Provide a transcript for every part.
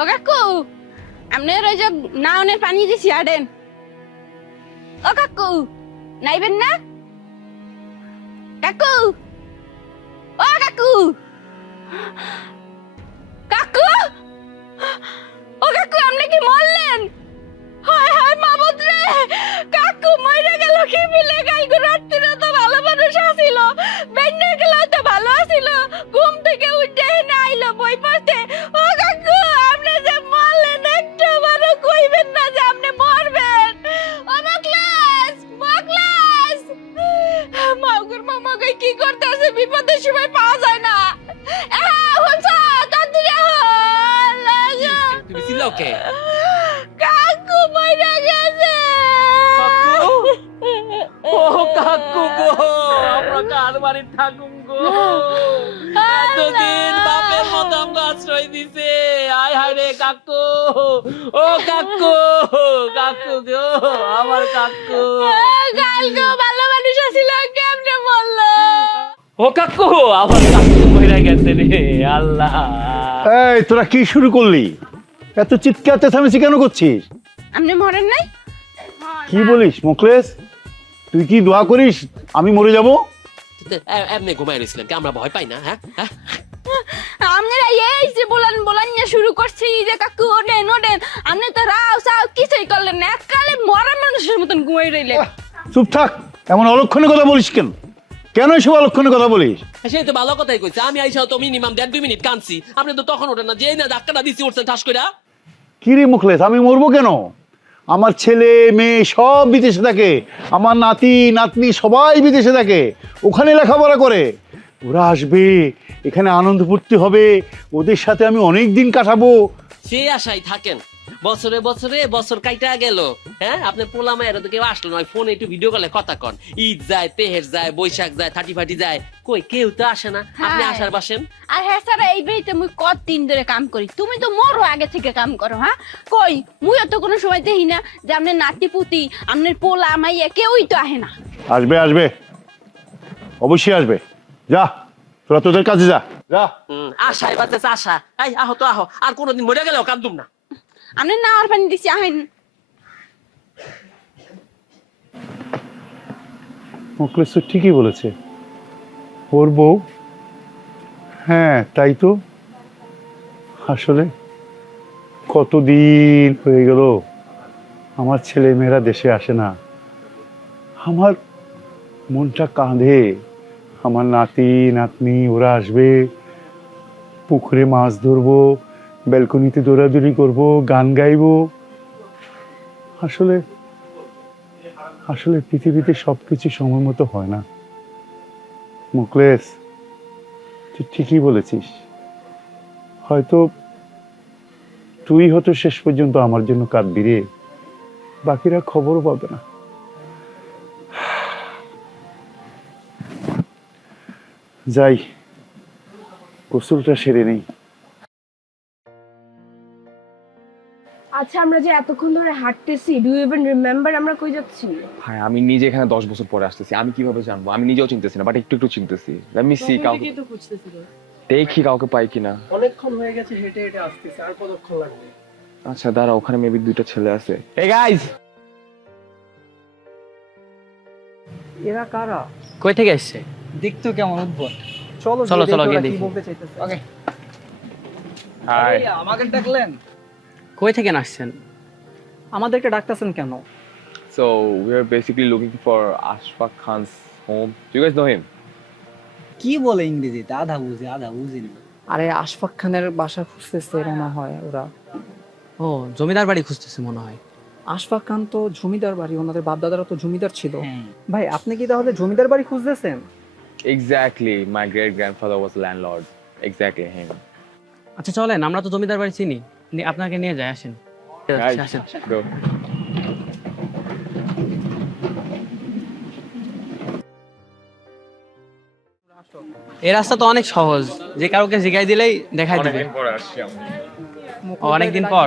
ও কাকু আপনার ওই যে নাওনের পানি দিছি আডেন। ও কাকু নাইবেন না? কাকু ও কাকু কাকু ও কাকু আপনি কি মরলেন? হায় হায় মাবুদ রে, কাকু মরে গেল কি মিলে? কালকে রাত্রিরে তো ভালো মানুষ আসিল, বেন্নে গেল তো ভালো আসিল, ঘুম থেকে উঠে না আইলো বই পড়তে। ও কাকু আপনি যে মরলেন একটা বারও কইবেন না যে আপনি মরবেন। ও মকলেস মকলেস, মাগুর মামা কই কি করতেছে? বিপদের সময় পাওয়া যায় না। হুনছা তাড়াতাড়ি লাগা। তুমি চিল্লাও কে? কাকু মরে গেছে। কাকু? ও কাকু গো, আমরা কার বাড়ির ঠাকুম গো। এতদিন বাপের মতো আমাকে আশ্রয় দিছে। আয় হায় রে কাকু, ও কাকু, কাকু গো, আমার কাকু। কালকে ভালো মানুষ আসিল, কেমনে মরলো? ও কাকু, আমার কাকু মরে গেছে রে আল্লাহ। এই তোরা কি শুরু করলি? এত চিৎকার চেঁচামেচি কেন করছিস? আপনি মরেন নাই? কি বলিস মোকলেস? তুই কি দোয়া করিস আমি মরে যাব? এমনি ঘুমাই রয়েছিলেন, আমরা ভয় পাই না? হ্যাঁ হ্যাঁ, আপনারা এই যে বলান বলান নিয়ে শুরু করছি যে কাকু ওডেন ওডেন, আপনি তো রাও সাও কিছুই করলেন না, এককালে মরা মানুষের মতন ঘুমাই রইলেন। চুপ থাক, এমন অলক্ষণে কথা বলিস কেন? কেন এসব অলক্ষণে কথা বলিস? সেই তো ভালো কথাই কইছে। আমি আইসা তো মিনিমাম 1.5-2 মিনিট কাঁদছি, আপনি তো তখন ওঠেন না, যেই না ধাক্কাটা দিচ্ছি উঠছেন ঠাস কইরা। কি রে মোকলেস, আমি মরবো কেন? আমার ছেলে মেয়ে সব বিদেশে থাকে, আমার নাতি নাতনি সবাই বিদেশে থাকে, ওখানে লেখাপড়া করে। ওরা আসবে, এখানে আনন্দ ফুর্তি হবে, ওদের সাথে আমি অনেক দিন কাটাবো। সে আশাই থাকেন, বছরে বছরে বছর কাইটা গেল। হ্যাঁ, আপনার পোলা মায়ের তো কেউ আসলো নয়, ফোনে একটু ভিডিও কলে কথা কন। ঈদ যায়, তেহের যায়, বৈশাখ যায়, 30 যায়, কই কেউ তো আসে না। আপনি হ্যাঁ। আসার বাসেন। আর হ্যাঁ স্যার, এই বাড়িতে মুই কতদিন ধরে কাম করি, তুমি তো মরো আগে থেকে কাম করো। হ্যাঁ কই মুইও তো কোনো সময় দেখি না যে আপনার নাতি পুতি আপনার পোলা মাইয়া কেউই তো আহে না। আসবে আসবে, অবশ্যই আসবে। যা তোরা তোদের কাজে যা যা। আশায় বাঁচতেছে আশা। এই আহো তো আহো, আর কোনোদিন মরে গেলেও কান্দুম না। আপনি না আর পানি দিছি আহেন। মোকলেস তো ঠিকই বলেছে, ওর বউ। হ্যাঁ তাই তো, আসলে কতদিন হয়ে গেল আমার ছেলে মেয়েরা দেশে আসে না। আমার মনটা কাঁদে। আমার নাতি নাতনি ওরা আসবে, পুকুরে মাছ ধরবো, ব্যালকনিতে দৌড়াদৌড়ি করবো, গান গাইবো। আসলে আসলে পৃথিবীতে সবকিছু সময় মতো হয় না মোকলেস, তুই ঠিকই বলেছিস। হয়তো তুই হয়তো শেষ পর্যন্ত আমার জন্য কাঁদবি রে, বাকিরা খবরও পাবে না। যাই, গোসলটা সেরে নেই। আচ্ছা, আমরা যে এতক্ষণ ধরে হাঁটতেছি, ডু ইউ ইভেন রিমেম্বার আমরা কই যাচ্ছি? হ্যাঁ, আমি নিজে এখানে 10 বছর পরে আসতেছি, আমি কিভাবে জানবো? আমি নিজেও চিনতেছি না, বাট একটু একটু চিনতেছি। লেট মি সি, কাউকে দেখি কাউকে পাই কিনা। অনেকক্ষণ হয়ে গেছে হেঁটে হেঁটে আসতেছে, আর কতক্ষণ লাগবে? আচ্ছা দাঁড়া, ওখানে মেবি দুইটা ছেলে আছে। এই গাইস, এরা কারা? কই থেকে আসছে? দেখতো কেমন উদ্ভট। চলো চলো, চলো, দেখি গিয়ে ওরা কি দেখি। বলতে চাইতেছে। ওকে। হাই। এই, আমাকে ডাকলেন? কই থেকে আসছেন? আমাদেরকে ডাকতেছেন কেন? So we are basically looking for Ashfaq Khan's home. Do you guys know him? কি বলে ইংরেজিতে? আধা বুঝি আধা বুঝি না। আরে আশফাক খানের বাসা খুঁজতেছে মনে হয় ওরা। ও, জমিদার বাড়ি খুঁজতেছে মনে হয়। আশফাক খান তো জমিদার বাড়ি, ওনাদের বাপ দাদারা তো জমিদার ছিল। ভাই আপনি কি তাহলে জমিদার বাড়ি খুঁজতেছেন? এক্স্যাক্টলি, মাই গ্রেট গ্র্যান্ডফাদার ওয়াজ ল্যান্ডলর্ড। এক্স্যাক্টলি হিম। আচ্ছা চলেন, আমরা তো জমিদার বাড়ি চিনি, আপনাকে নিয়ে যাই, আসেন। আসেন। গো। এই রাস্তা তো অনেক সহজ, যে কাউকে জিগাই দিলেই দেখাই দিবে। অনেকদিন পরে আসছি আমি। অনেকদিন পর।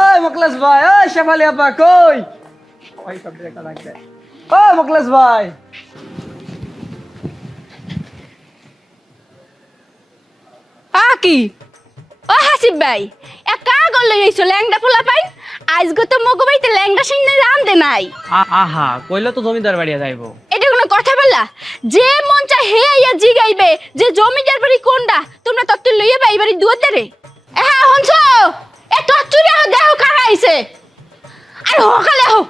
ওই মোকলেস ভাই, ওই শেফালি আপা কই? ওই সব একটা লাগবে। ওই মোকলেস ভাই, কি ও হাসি আসিফ ভাই এক কাগজ লই আইছো ল্যাংড়া পোলা পাই আজকে তো মগো বাইতে ল্যাংড়া সিন্নে রান্দে নাই আহা কইলে তো জমিদার বাড়িয়া যাইবো। এটা কোনো কথা বললা যে মন চায় হে আইয়া জিগাইবে যে জমিদার বাড়ি কোনটা তোমরা তত্ত্ব লইয়া বাই বাড়ি দুয়ার দেরে হ্যাঁ হনছো এত চুরি দেখো কারা আইছে আর হকালে হো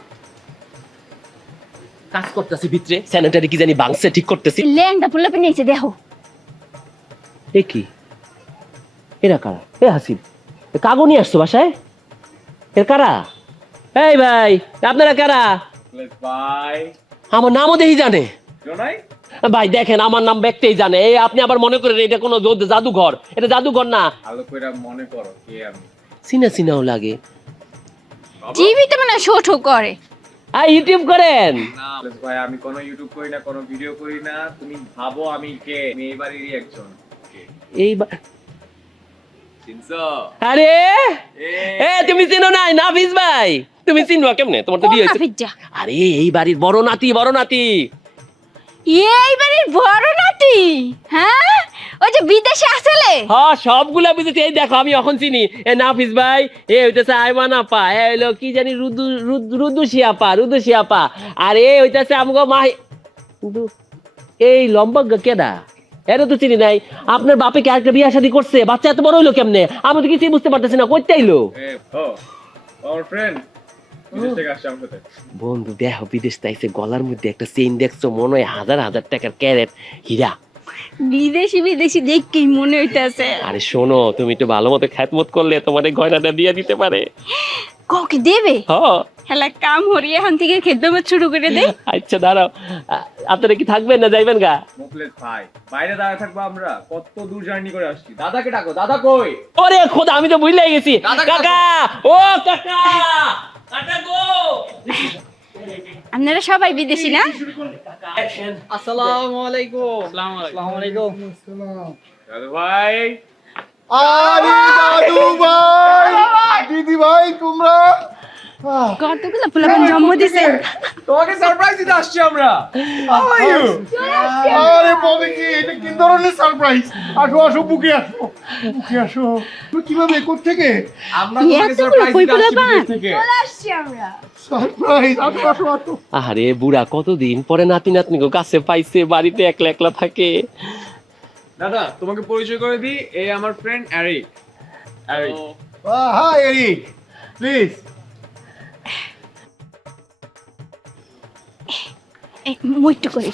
কাজ করতেছি ভিতরে স্যানিটারি কি জানি বাংসে ঠিক করতেছি। ল্যাংড়া পোলা পাই আইছে দেখো এ কি এরা কারা? এ হাসিব কাগজ নিয়ে আসছো বাসায়? এর কারা? এই ভাই আপনারা কারা? ভাই আমার নামও দেখি জানে জোনাই ভাই দেখেন আমার নাম ব্যক্তিই জানে। এই আপনি আবার মনে করেন এটা কোনো জাদুঘর, এটা জাদুঘর না। ভালো করে মনে করো কে আমি। চিনা চিনাও লাগে। টিভিতে মানে শো ঠো করে আর ইউটিউব করেন? না ভাই আমি কোনো ইউটিউব করি না, কোনো ভিডিও করি না। তুমি ভাবো আমি কে? আমি এই বাড়িরই একজন। এই চিনছো? আরে এ তুমি চিনো নাই নাফিস ভাই? তুমি চিনবা কেমনে? তোমার তো বিয়ে হয়েছে। আরে এই বাড়ির বড় নাতি, বড় নাতি। এই বাড়ির বড় নাতি? হ্যাঁ ওই যে বিদেশে আসলে হ্যাঁ সবগুলা বুঝেছি। এই দেখো আমি এখন চিনি এ নাফিস ভাই, এ হইতেছে আইমান আপা, এ হইলো কি জানি রুদুশি আপা, আর এ হইতেছে আমগো মাই। কিন্তু এই লম্বা কেডা? এটা তো চিনি নাই। আপনার বাপে কি আরেকটা বিয়ে শাদী করছে? বাচ্চা এত বড় হইলো কেমনে? আমি তো কিছুই বুঝতে পারতেছি না। কইতে আইলো আমার ফ্রেন্ড বিদেশ থেকে আসছে আমার সাথে। বন্ধু দেখো বিদেশ তাইছে, গলার মধ্যে একটা চেইন দেখছো, মনে হয় হাজার হাজার টাকার ক্যারেট হীরা। বিদেশি দেখকেই মনে হইতাছে। আরে শোনো, তুমি একটু ভালো মতো খ্যাতমত করলে তোমার এই গয়নাটা দিয়ে দিতে পারে। কাউকে দেবে? হ্যাঁ হেলা কাম হরিয়ে এখান থেকে খেদমত শুরু করে দে। আচ্ছা দাঁড়াও, আপনারা কি থাকবেন না যাইবেন গা? মুখলেস ভাই বাইরে দাঁড়ায় থাকবো আমরা? কত দূর জার্নি করে আসছি। দাদাকে ডাকো। দাদা কই? ওরে খোদা আমি তো ভুলে গেছি। দাদা, কাকা ও কাকা, কাকা গো। আপনারা সবাই বিদেশি না? আসসালামু আলাইকুম। আসসালামু আলাইকুম। দাদু ভাই আরে দাদু ভাই, দিদি ভাই তোমরা কতগুলো ফুলাপান জন্ম দিছে। তোমাকে সারপ্রাইজ দিতে আসছি আমরা। How are you? আরে বলে কি এটা কি ধরনের সারপ্রাইজ? আসো আসো বুকে আসো, বুকে আসো। তুমি কিভাবে কোত্থেকে আমরা তোমাকে সারপ্রাইজ দিতে আসছি বিদেশ থেকে। আসছি আমরা। সারপ্রাইজ? আসো আসো আসো। আরে বুড়া কতদিন পরে নাতি নাতনি গো কাছে পাইছে, বাড়িতে একলা একলা থাকে। দাদা তোমাকে পরিচয় করে দিই, এই আমার friend Eric. Eric hi Eric, please. মুইটু করে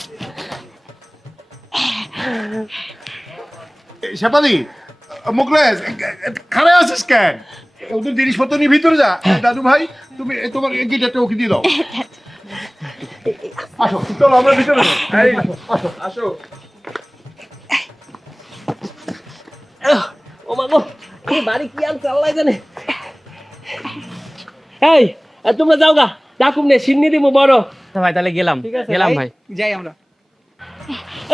শেফালি, মুকলেশ, খারাপ আছিস কেন? ওদের জিনিসপত্র নিয়ে ভিতরে যা। দাদু ভাই তুমি তোমার গিটারটা ওকে দিয়ে দাও। আসো চলো আমরা ভিতরে যাই। এরিক আসো। ও মা গো, এই বাড়ি কি আর চাল্লাই জানে। এই তোমরা যাও গা, ডাকুম নে সিন্নি দিমু বড়। ভাই তাহলে গেলাম ভাই। যাই আমরা।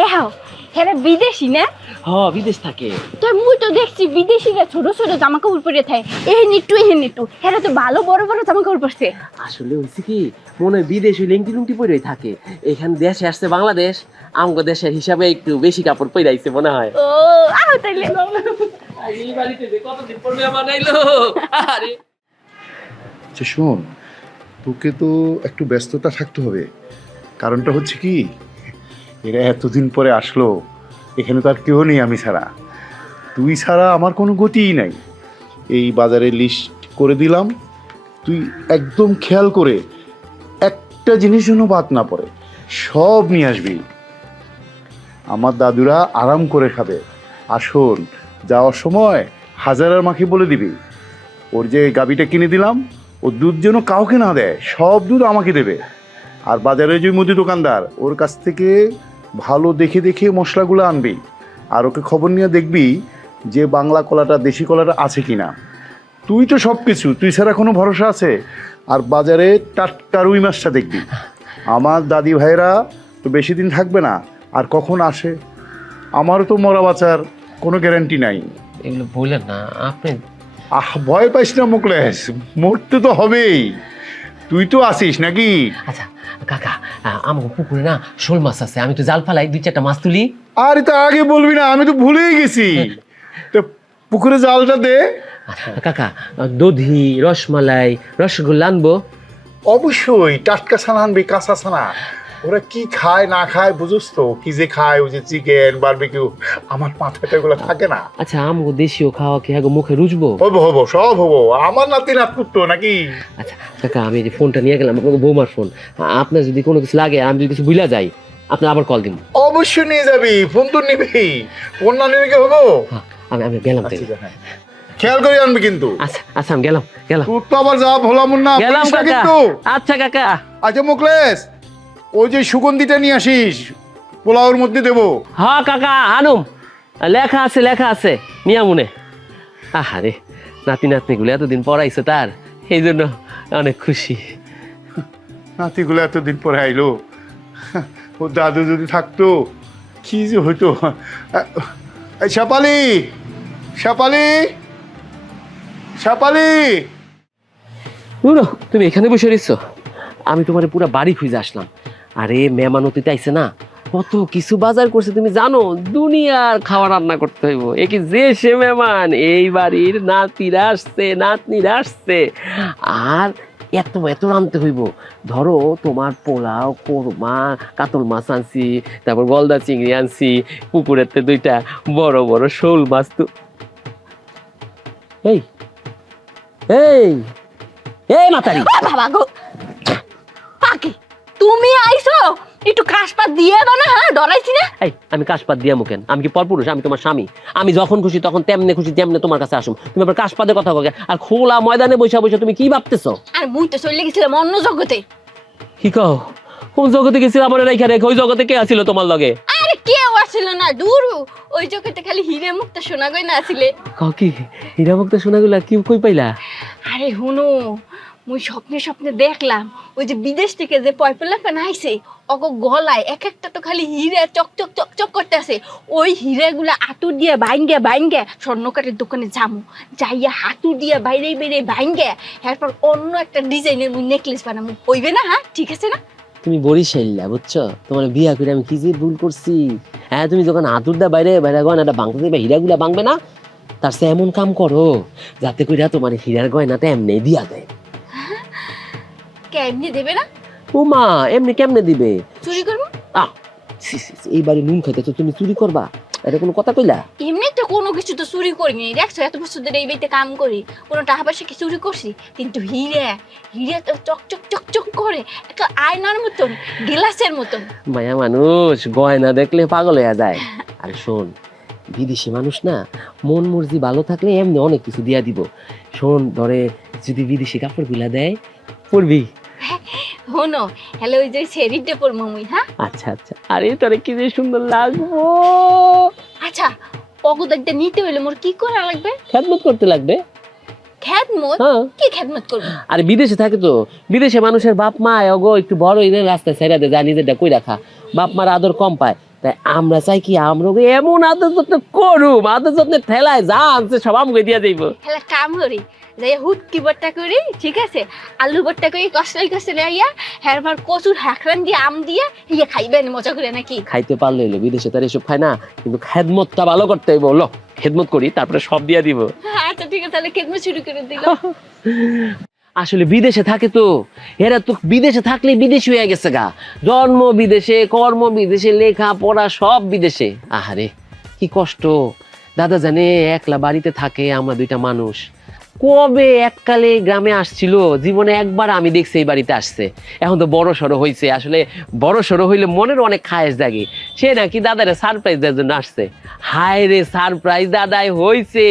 এ হাও হেরা বিদেশি না? হ্যাঁ বিদেশ থাকে। তো মুই তো দেখছি বিদেশিরা ছোট ছোট জামা কাপড় পরে থাকে। এহেন একটু হেরা তো ভালো বড় বড় জামা কাপড় পরছে। আসলে হয়েছে কি, মনে হয় বিদেশ ওই লেংটি লুংটি পরে থাকে। এখানে দেশে আসছে বাংলাদেশ, আমগো দেশের হিসাবে একটু বেশি কাপড় পরাইছে মনে হয়। ও আহ তাইলে এই বাড়িতে যে কতদিন পর মেহমান আইলো। আরে আচ্ছা শোন, তোকে তো একটু ব্যস্ততা থাকতে হবে। কারণটা হচ্ছে কি, এরা এতদিন পরে আসলো, এখানে তো আর কেউ নেই আমি ছাড়া। তুই ছাড়া আমার কোনো গতিই নাই। এই বাজারে লিস্ট করে দিলাম, তুই একদম খেয়াল করে একটা জিনিস যেন বাদ না পড়ে, সব নিয়ে আসবি। আমার দাদুরা আরাম করে খাবে। আর শোন, যাওয়ার সময় হাজারার মাকে বলে দিবি ওর যে গাবিটা কিনে দিলাম, ও দুধ যেন কাউকে না দেয়, সব দুধ আমাকে দেবে। আর বাজারে যে মুদি দোকানদার, ওর কাছ থেকে ভালো দেখে দেখে মশলাগুলো আনবি। আর ওকে খবর নিয়ে দেখবি যে বাংলা কলাটা দেশি কলাটা আছে কিনা। তুই তো সব কিছু, তুই ছাড়া কোনো ভরসা আছে? আর বাজারে টাটকা রুই মাছটা দেখবি। আমার দাদি ভাইরা তো বেশি দিন থাকবে না, আর কখন আসে আমারও তো মরা বাঁচার কোনো গ্যারান্টি নাই। এগুলো বললেন না আপনি। ভয় পাইস না মুকলেশ, মরতে তো হবেই। তুই তো আসিস নাকি? আচ্ছা কাকা, আমার পুকুরে না শোল মাছ আছে, আমি তো জাল ফালাই 2-4টা মাছ তুলি। আর এটা আগে বলবি না, আমি তো ভুলেই গেছি। তো পুকুরে জালটা দে। কাকা দধি রসমালাই রসগোল্লা আনবো। অবশ্যই টাটকা ছানা আনবি, কাঁচা ছানা। ওরা কি খায় না খায় বুঝোস তো, কি যে খায় ওই যে চিকেন বারবিকিউ, আমার মাথাটা এগুলো থাকে না। আচ্ছা আমগো দেশীয় খাওয়া কি আগে মুখে রুচবো? হবো হবো, সব হবো। আমার নাতি নাতপুত্র নাকি। আচ্ছা কাকা আমি এই যে ফোনটা নিয়ে গেলাম, আপনার বৌমার ফোন। আপনার যদি কোনো কিছু লাগে, আমি যদি কিছু ভুলা যাই, আপনি আবার কল দিন। অবশ্যই নিয়ে যাবি, ফোন তো নিবি, ফোন না নিলে কি হবো? আমি গেলাম তাইলে। আচ্ছা, হ্যাঁ। খেয়াল করে আনবি কিন্তু। আচ্ছা আচ্ছা আমি গেলাম। তোর তো আবার যা ভোলাম না গেলাম কাকা। কিন্তু। আচ্ছা কাকা। আচ্ছা মুকলেশ, ওই যে সুগন্ধিটা নিয়ে আসিস, পোলাওর মধ্যে দেবো। হ্যাঁ কাকা আনুম, লেখা আছে নিয়া মনে। আহারে নাতি নাতনিগুলো এতদিন পড়াইছে তার, এই জন্য অনেক খুশি। নাতিগুলো এতদিন পরে আইলো, ও দাদু যদি থাকতো কি যে হইতো। শাপালি, শাপালি, শাপালি। নুরো, তুমি এখানে বসে রইছ, আমি তোমার পুরো বাড়ি খুঁজে আসলাম। আরে মেহমান অতিথি আইছে না, কত কিছু বাজার করছে তুমি জানো। দুনিয়ার খাওয়া রান্না করতে হইব। এ কি যে সে মেহমান, এই বাড়ির নাতিরা আসছে নাতনিরা আসছে, আর এত এত রানতে হইব। ধরো তোমার পোলাও, কোরমা, কাতল মাছ আনছি, তারপর গলদা চিংড়ি আনছি, পুকুরেতে 2টা বড় বড় শোল মাছ। তো এই এই এই মাতারি, ও বাবা গো, পাকি তুমি আইছো, একটু কাশপাত দিয়ে দাও না। হ্যাঁ ডরাইছি না। এই আমি কাশপাত দিয়া মুখেন? আমি কি পরপুরুষ? আমি তোমার স্বামী। আমি যখন খুশি তখন তেমনে খুশি তেমনে তোমার কাছে আসুম। তুমি আবার কাশপাতের কথা বলে, আর খোলা ময়দানে বসে বসে তুমি কি ভাবতেছো? আর মুই তো চলে গেছিলাম অন্য জগতে। কি কও? কোন জগতে গেছিল আমার রেখা রেখে? ওই জগতে কে আছিল তোমার লগে? আরে কেউ আসছিল না, দূরু ওই জগতে খালি হিরে মুক্তা সোনা গয়না আসিলে। কও কি হীরামুক্ত সোনাগুলা কি কই পাইলা? আরে হুনো, মুই স্বপ্নে স্বপ্নে দেখলাম ওই যে বিদেশ থেকে যে পয়পলা ফেন আইছে, অগ গলায় এক একটা তো খালি হিরে চকচক চকচক করতে আছে। ওই হিরেগুলা আতুর দিয়ে বাইঙ্গে স্বর্ণকারের দোকানে যামু, যাইয়া হাতুর দিয়ে বাইরে বাইরে বাইঙ্গে, এরপর অন্য একটা ডিজাইনের মুই নেকলেস বানামু। হইবে না? হ্যাঁ ঠিক আছে না? তুমি বরিশাইলা বুঝছো? তোমার বিয়া করে আমি কি যে ভুল করছি। হ্যাঁ তুমি যখন আতুর দা বাইরে বাইরে গয়নাটা ভাঙতে দেবে, হীরাগুলা ভাঙবে না? তার সে এমন কাম করো যাতে কইরা তোমার হীরার গয়নাটা এমনি দিয়া দেয়। কেমনি দেবে না? ও মা, এমনি কেমনে দিবে? চুরি করবো? আহ, এইবারে নুন খাইতে তো তুমি চুরি করবা? এটা কোনো কথা কইলা? এমনি তো কোনো কিছু তো চুরি করিনি। দেখছো এত বছর ধরে এই বাড়িতে কাম করি, কোনো টাকা পয়সা কি চুরি করছি? কিন্তু হিরে হিরে তো চকচক চকচক করে, একটা আয়নার মতন, গ্লাসের মতন। মায়া মানুষ গয়না দেখলে পাগল হয়ে যায়। আর শোন, বিদেশি মানুষ না, মন মর্জি ভালো থাকলে এমনি অনেক কিছু দিয়া দিব। শোন, ধরে যদি বিদেশি কাপড় গুলা দেয়, পরবি। হনো হ্যালো, ওই যে শেরিটে পর মামুই। হ্যাঁ আচ্ছা আচ্ছা, আরে তোরে কি যে সুন্দর লাগবো। আচ্ছা, অগদারটা নিতে হইলে মোর কি করা লাগবে? খেদমত করতে লাগবে। খেদমত? হ্যাঁ। কি খেদমত করবো? আরে বিদেশে থাকে তো, বিদেশে মানুষের বাপ মা অগো একটু বড় হইলে রাস্তায় ছেড়ে দেয়, যা নিজেরটা কই রাখা, বাপ মার আদর কম পায়। তাই আমরা চাই কি আমরা এমন আদর যত্ন করুম, আদর যত্নের ঠেলায় যা আনছে সব আমাকে দিয়া যাইব। হ্যাঁ কাম করি, যাই হুটকি বট্টা করি, ঠিক আছে, আলু বট্টা করি, কষলাই কষলে আইয়া হ্যারবার কচুর হাঁকড়ান দিয়ে আম দিয়ে ইয়ে খাইবেন মজা করে নাকি? খাইতে পারলে হইলো, বিদেশে তার এসব খায় না। কিন্তু খেদমতটা ভালো করতে হইব। লো খেদমত করি, তারপরে সব দিয়া দিব। আচ্ছা ঠিক আছে, তাহলে খেদমত শুরু করে দিল। আসলে বিদেশে থাকে তো, এরা তো বিদেশে থাকলেই বিদেশি হয়ে গেছে গা। জন্ম বিদেশে, কর্ম বিদেশে, লেখা পড়া সব বিদেশে। আহারে কি কষ্ট। দাদা জানে একলা বাড়িতে থাকে, আমরা 2টা মানুষ। কবে এককালে গ্রামে আসছিল, জীবনে একবার আমি দেখছি এই বাড়িতে আসছে। এখন তো বড় সড়ো হয়েছে, আসলে বড় সড়ো হইলে মনের অনেক খায়েশ জাগে। সে নাকি দাদারে সারপ্রাইজ দেওয়ার জন্য আসছে। হায় রে সারপ্রাইজ দাদাই হয়েছে।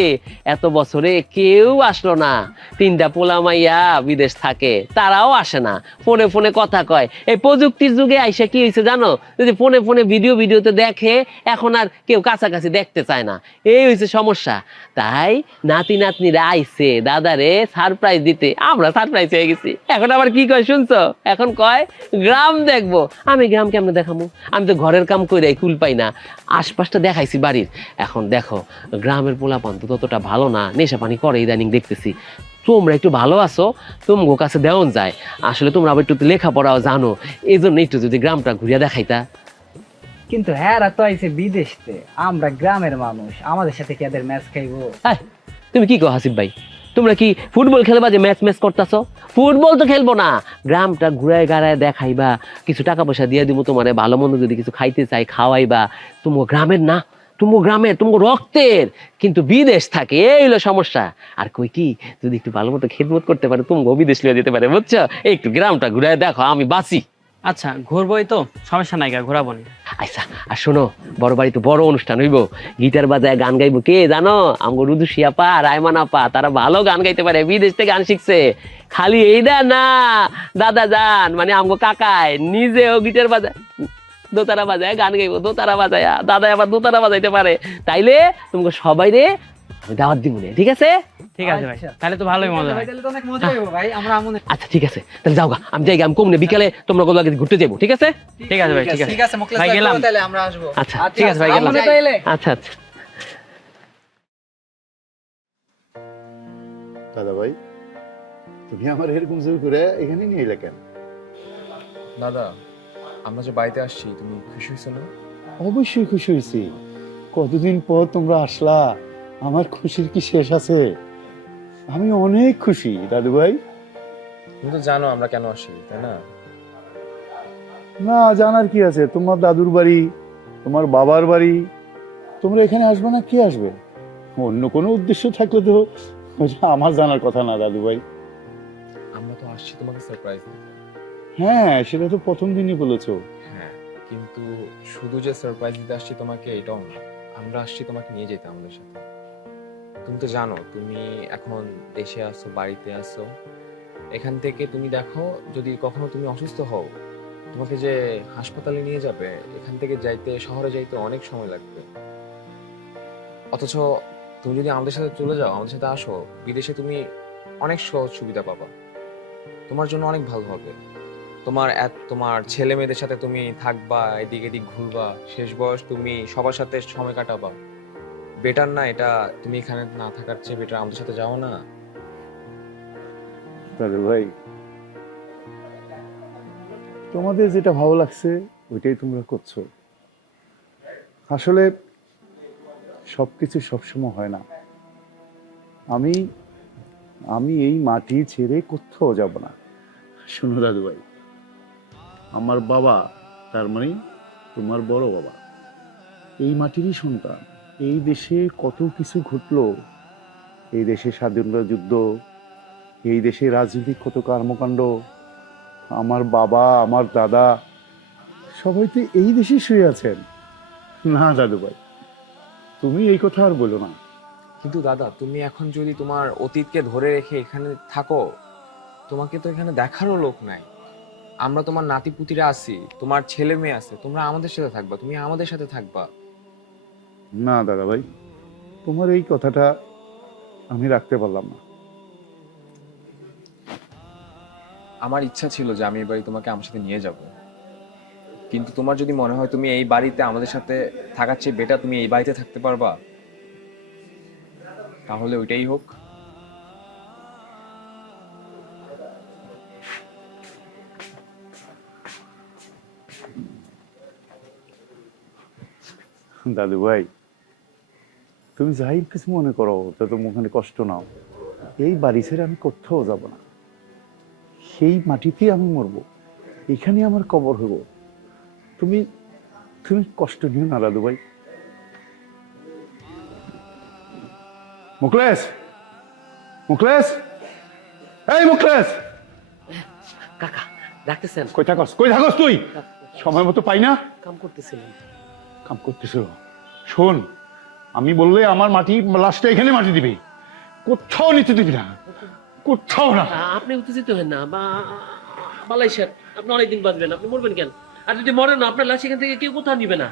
এত বছরে কেউ আসলো না। 3টা পোলা মাইয়া বিদেশ থাকে, তারাও আসে না, ফোনে ফোনে কথা কয়। এই প্রযুক্তির যুগে আইসা কি হয়েছে জানো, যদি ফোনে ফোনে ভিডিওতে দেখে, এখন আর কেউ কাছাকাছি দেখতে চায় না। এই হয়েছে সমস্যা। তাই নাতি নাতনিরা আইছে দাদারে সারপ্রাইজ দিতে, আমরা সারপ্রাইজ হয়ে গেছি। এখন আবার কি কয় শুনছো? এখন কয় গ্রাম দেখবো। আমি গ্রাম কেমনে দেখামু? আমি তো ঘরের কাম কইরা কুল পাই না। আশপাশটা দেখাইছি বাড়ির। এখন দেখো গ্রামের পোলাপান তো ততটা ভালো না, নেশা পানি করে ইদানিং দেখতেছি। তোমরা একটু ভালো আছো, তোমার কাছে দেওয়ান যায়। আসলে তোমরা আবার একটু লেখাপড়াও জানো, এই জন্য একটু যদি গ্রামটা ঘুরিয়া দেখাইতা। কিন্তু হ্যাঁ তো আইছে বিদেশতে, আমরা গ্রামের মানুষ, আমাদের সাথে কি এদের ম্যাচ খাইবো? এই, তুমি কি কো হাসিফ ভাই, তোমরা কি ফুটবল খেলবা যে ম্যাচ ম্যাচ করতেছো? ফুটবল তো খেলবো না, গ্রামটা ঘুরায় গাড়ায় দেখাইবা, কিছু টাকা পয়সা দিয়ে দিব তোমারে, ভালো মন্দ যদি কিছু খাইতে চাই খাওয়াইবা। তুমি গ্রামের না, তুমি গ্রামের, তুমি রক্তের, কিন্তু বিদেশ থাকে, এই হলো সমস্যা। আর কই কি যদি একটু ভালো মতো খেদমত করতে পারে তুমি বিদেশ লিয়ে যেতে পারে, বুঝছো? একটু গ্রামটা ঘুরায় দেখো, আমি বাঁচি। আচ্ছা ঘুরবোই তো, সমস্যা নাই, ঘোরাবো নি। আচ্ছা, আর শোনো, বড় বাড়িতে বড় অনুষ্ঠান হইব, গিটার বাজায় গান গাইবো কে জানো? আমগো রুদুসি আপা, রায়মান আপা, তারা ভালো গান গাইতে পারে, বিদেশ থেকে গান শিখছে। খালি এইটা না, দাদা যান মানে আমগো কাকায় নিজেও গিটার বাজায়, দোতারা বাজায় গান গাইবো, দোতারা বাজায়, দাদা আবার দোতারা বাজাইতে পারে। তাইলে তোমাকে সবাই রে আমি দাওয়াত দিব না, ঠিক আছে? ঠিক আছে ভাই, তাহলে তো ভালোই মজা হয়। তাহলে তো অনেক মজা হইবো ভাই, আমরা আমনে। আচ্ছা ঠিক আছে, তাহলে যাও গা, আমি যাই গা, আমি কমনে বিকালে তোমরা কোথাও ঘুরতে যাবো, ঠিক আছে? ঠিক আছে ভাই, ঠিক আছে। ঠিক আছে মোকলেস ভাই ভাই, গেলাম। তাহলে আমরা আসবো। আচ্ছা ঠিক আছে ভাই, গেলাম। আমনে তাইলে। আচ্ছা আচ্ছা। দাদা ভাই, তুমি আমার এরকম জোর করে এখানে নিয়ে এলে কেন? দাদা, আমরা যে বাড়িতে আসছি, তুমি খুশি হয়েছো না? অবশ্যই খুশি হয়েছি। কতদিন পর তোমরা আসলা, আমার খুশির কি শেষ আছে? আমি অনেক খুশি দাদু ভাই। তুমি তো জানো আমরা কেন আসি, তাই না? না জানার কি আছে, তোমার দাদুর বাড়ি, তোমার বাবার বাড়ি, তোমরা এখানে আসবে না, কে আসবে? অন্য কোনো উদ্দেশ্য থাকলে তো ওটা আমার জানার কথা না দাদু ভাই। আমরা তো আসছি তোমাকে সারপ্রাইজ দিতে। হ্যাঁ, সেটা তো প্রথম দিনই বলেছো। হ্যাঁ, কিন্তু শুধু যে সারপ্রাইজ দিতে আসছি তোমাকে এটাও না, আমরা আসছি তোমাকে নিয়ে যেতে আমাদের সাথে। তুমি তো জানো তুমি এখন দেশে আসো, বাড়িতে আসো, এখান থেকে তুমি দেখো যদি কখনো তুমি অসুস্থ হও, তোমাকে যে হাসপাতালে নিয়ে যাবে, এখান থেকে যাইতে, শহরে যাইতে অনেক সময় লাগবে। অথচ তুমি যদি আমাদের সাথে চলে যাও, আমাদের সাথে আসো, বিদেশে তুমি অনেক সহজ সুবিধা পাবা, তোমার জন্য অনেক ভালো হবে। তোমার ছেলে মেয়েদের সাথে তুমি থাকবা, এদিক এদিক ঘুরবা, শেষ বয়স তুমি সবার সাথে সময় কাটাবা। বেটার না এটা? তুমি এখানে না থাকার চেয়ে বেটার আমাদের সাথে যাও না? দাদু ভাই, তোমাদের যেটা ভালো লাগছে ওইটাই তোমরা করছো। আসলে সবকিছু সবসময় হয় না। আমি আমি এই মাটি ছেড়ে কোথাও যাব না। শোনো দাদু ভাই, আমার বাবা, তার মানে তোমার বড় বাবা, এই মাটিরই সন্তান। এই দেশে কত কিছু ঘটলো, এই দেশে স্বাধীনতা যুদ্ধ, এই দেশে রাজনৈতিক কত কর্মকাণ্ড। আমার বাবা, আমার দাদা সবাই তো এই দেশে শুয়ে আছেন। না দাদু ভাই, তুমি এই কথা আর বলো না। কিন্তু দাদা, তুমি এখন যদি তোমার অতীতকে ধরে রেখে এখানে থাকো, তোমাকে তো এখানে দেখারও লোক নাই। আমরা তোমার নাতিপুতিরা আছি, তোমার ছেলে মেয়ে আছে, তোমরা আমাদের সাথে থাকবা, তুমি আমাদের সাথে থাকবা। না দাদা ভাই, তোমার এই কথাটা আমি রাখতে পারলাম না। আমার ইচ্ছা ছিল যে আমি এবারে তোমাকে আমার সাথে নিয়ে যাব, কিন্তু তোমার যদি মনে হয় তুমি এই বাড়িতে আমাদের সাথে থাকার চেয়ে বেটার তুমি এই বাড়িতে থাকতে পারবা, তাহলে ওইটাই হোক। দাদু ভাই, তুমি যাই কিছু মনে করো, তা তো ওখানে কষ্ট নাও। এই বাড়ি ছেড়ে আমি কোথাও যাব না, সেই মাটিতেই আমি মরবো, এখানে আমার কবর হবো। তুমি তুমি কষ্ট নিও না দাদু ভাই। মুকলেশ, মুকলেশ, এই মুকলেশ, কাকা ডাকতেছেন? কই থাকস, কই থাকস তুই? সময় মতো পাই না, কাম করতেছিলেন। কাম করতেছিল। শোন, আমি বললে আমার মাটি, লাশটা এখানে মাটি দিবি, কোথাও নিতে দিবি না, কোথাও না। আপনি উত্তেজিত হন না, বালাই স্যার, আপনি অনেকদিন বাঁচবেন, আপনি মরবেন কেন? আর যদি মরেন না, আপনার লাশ এখান থেকে কেউ কোথাও নিবে না।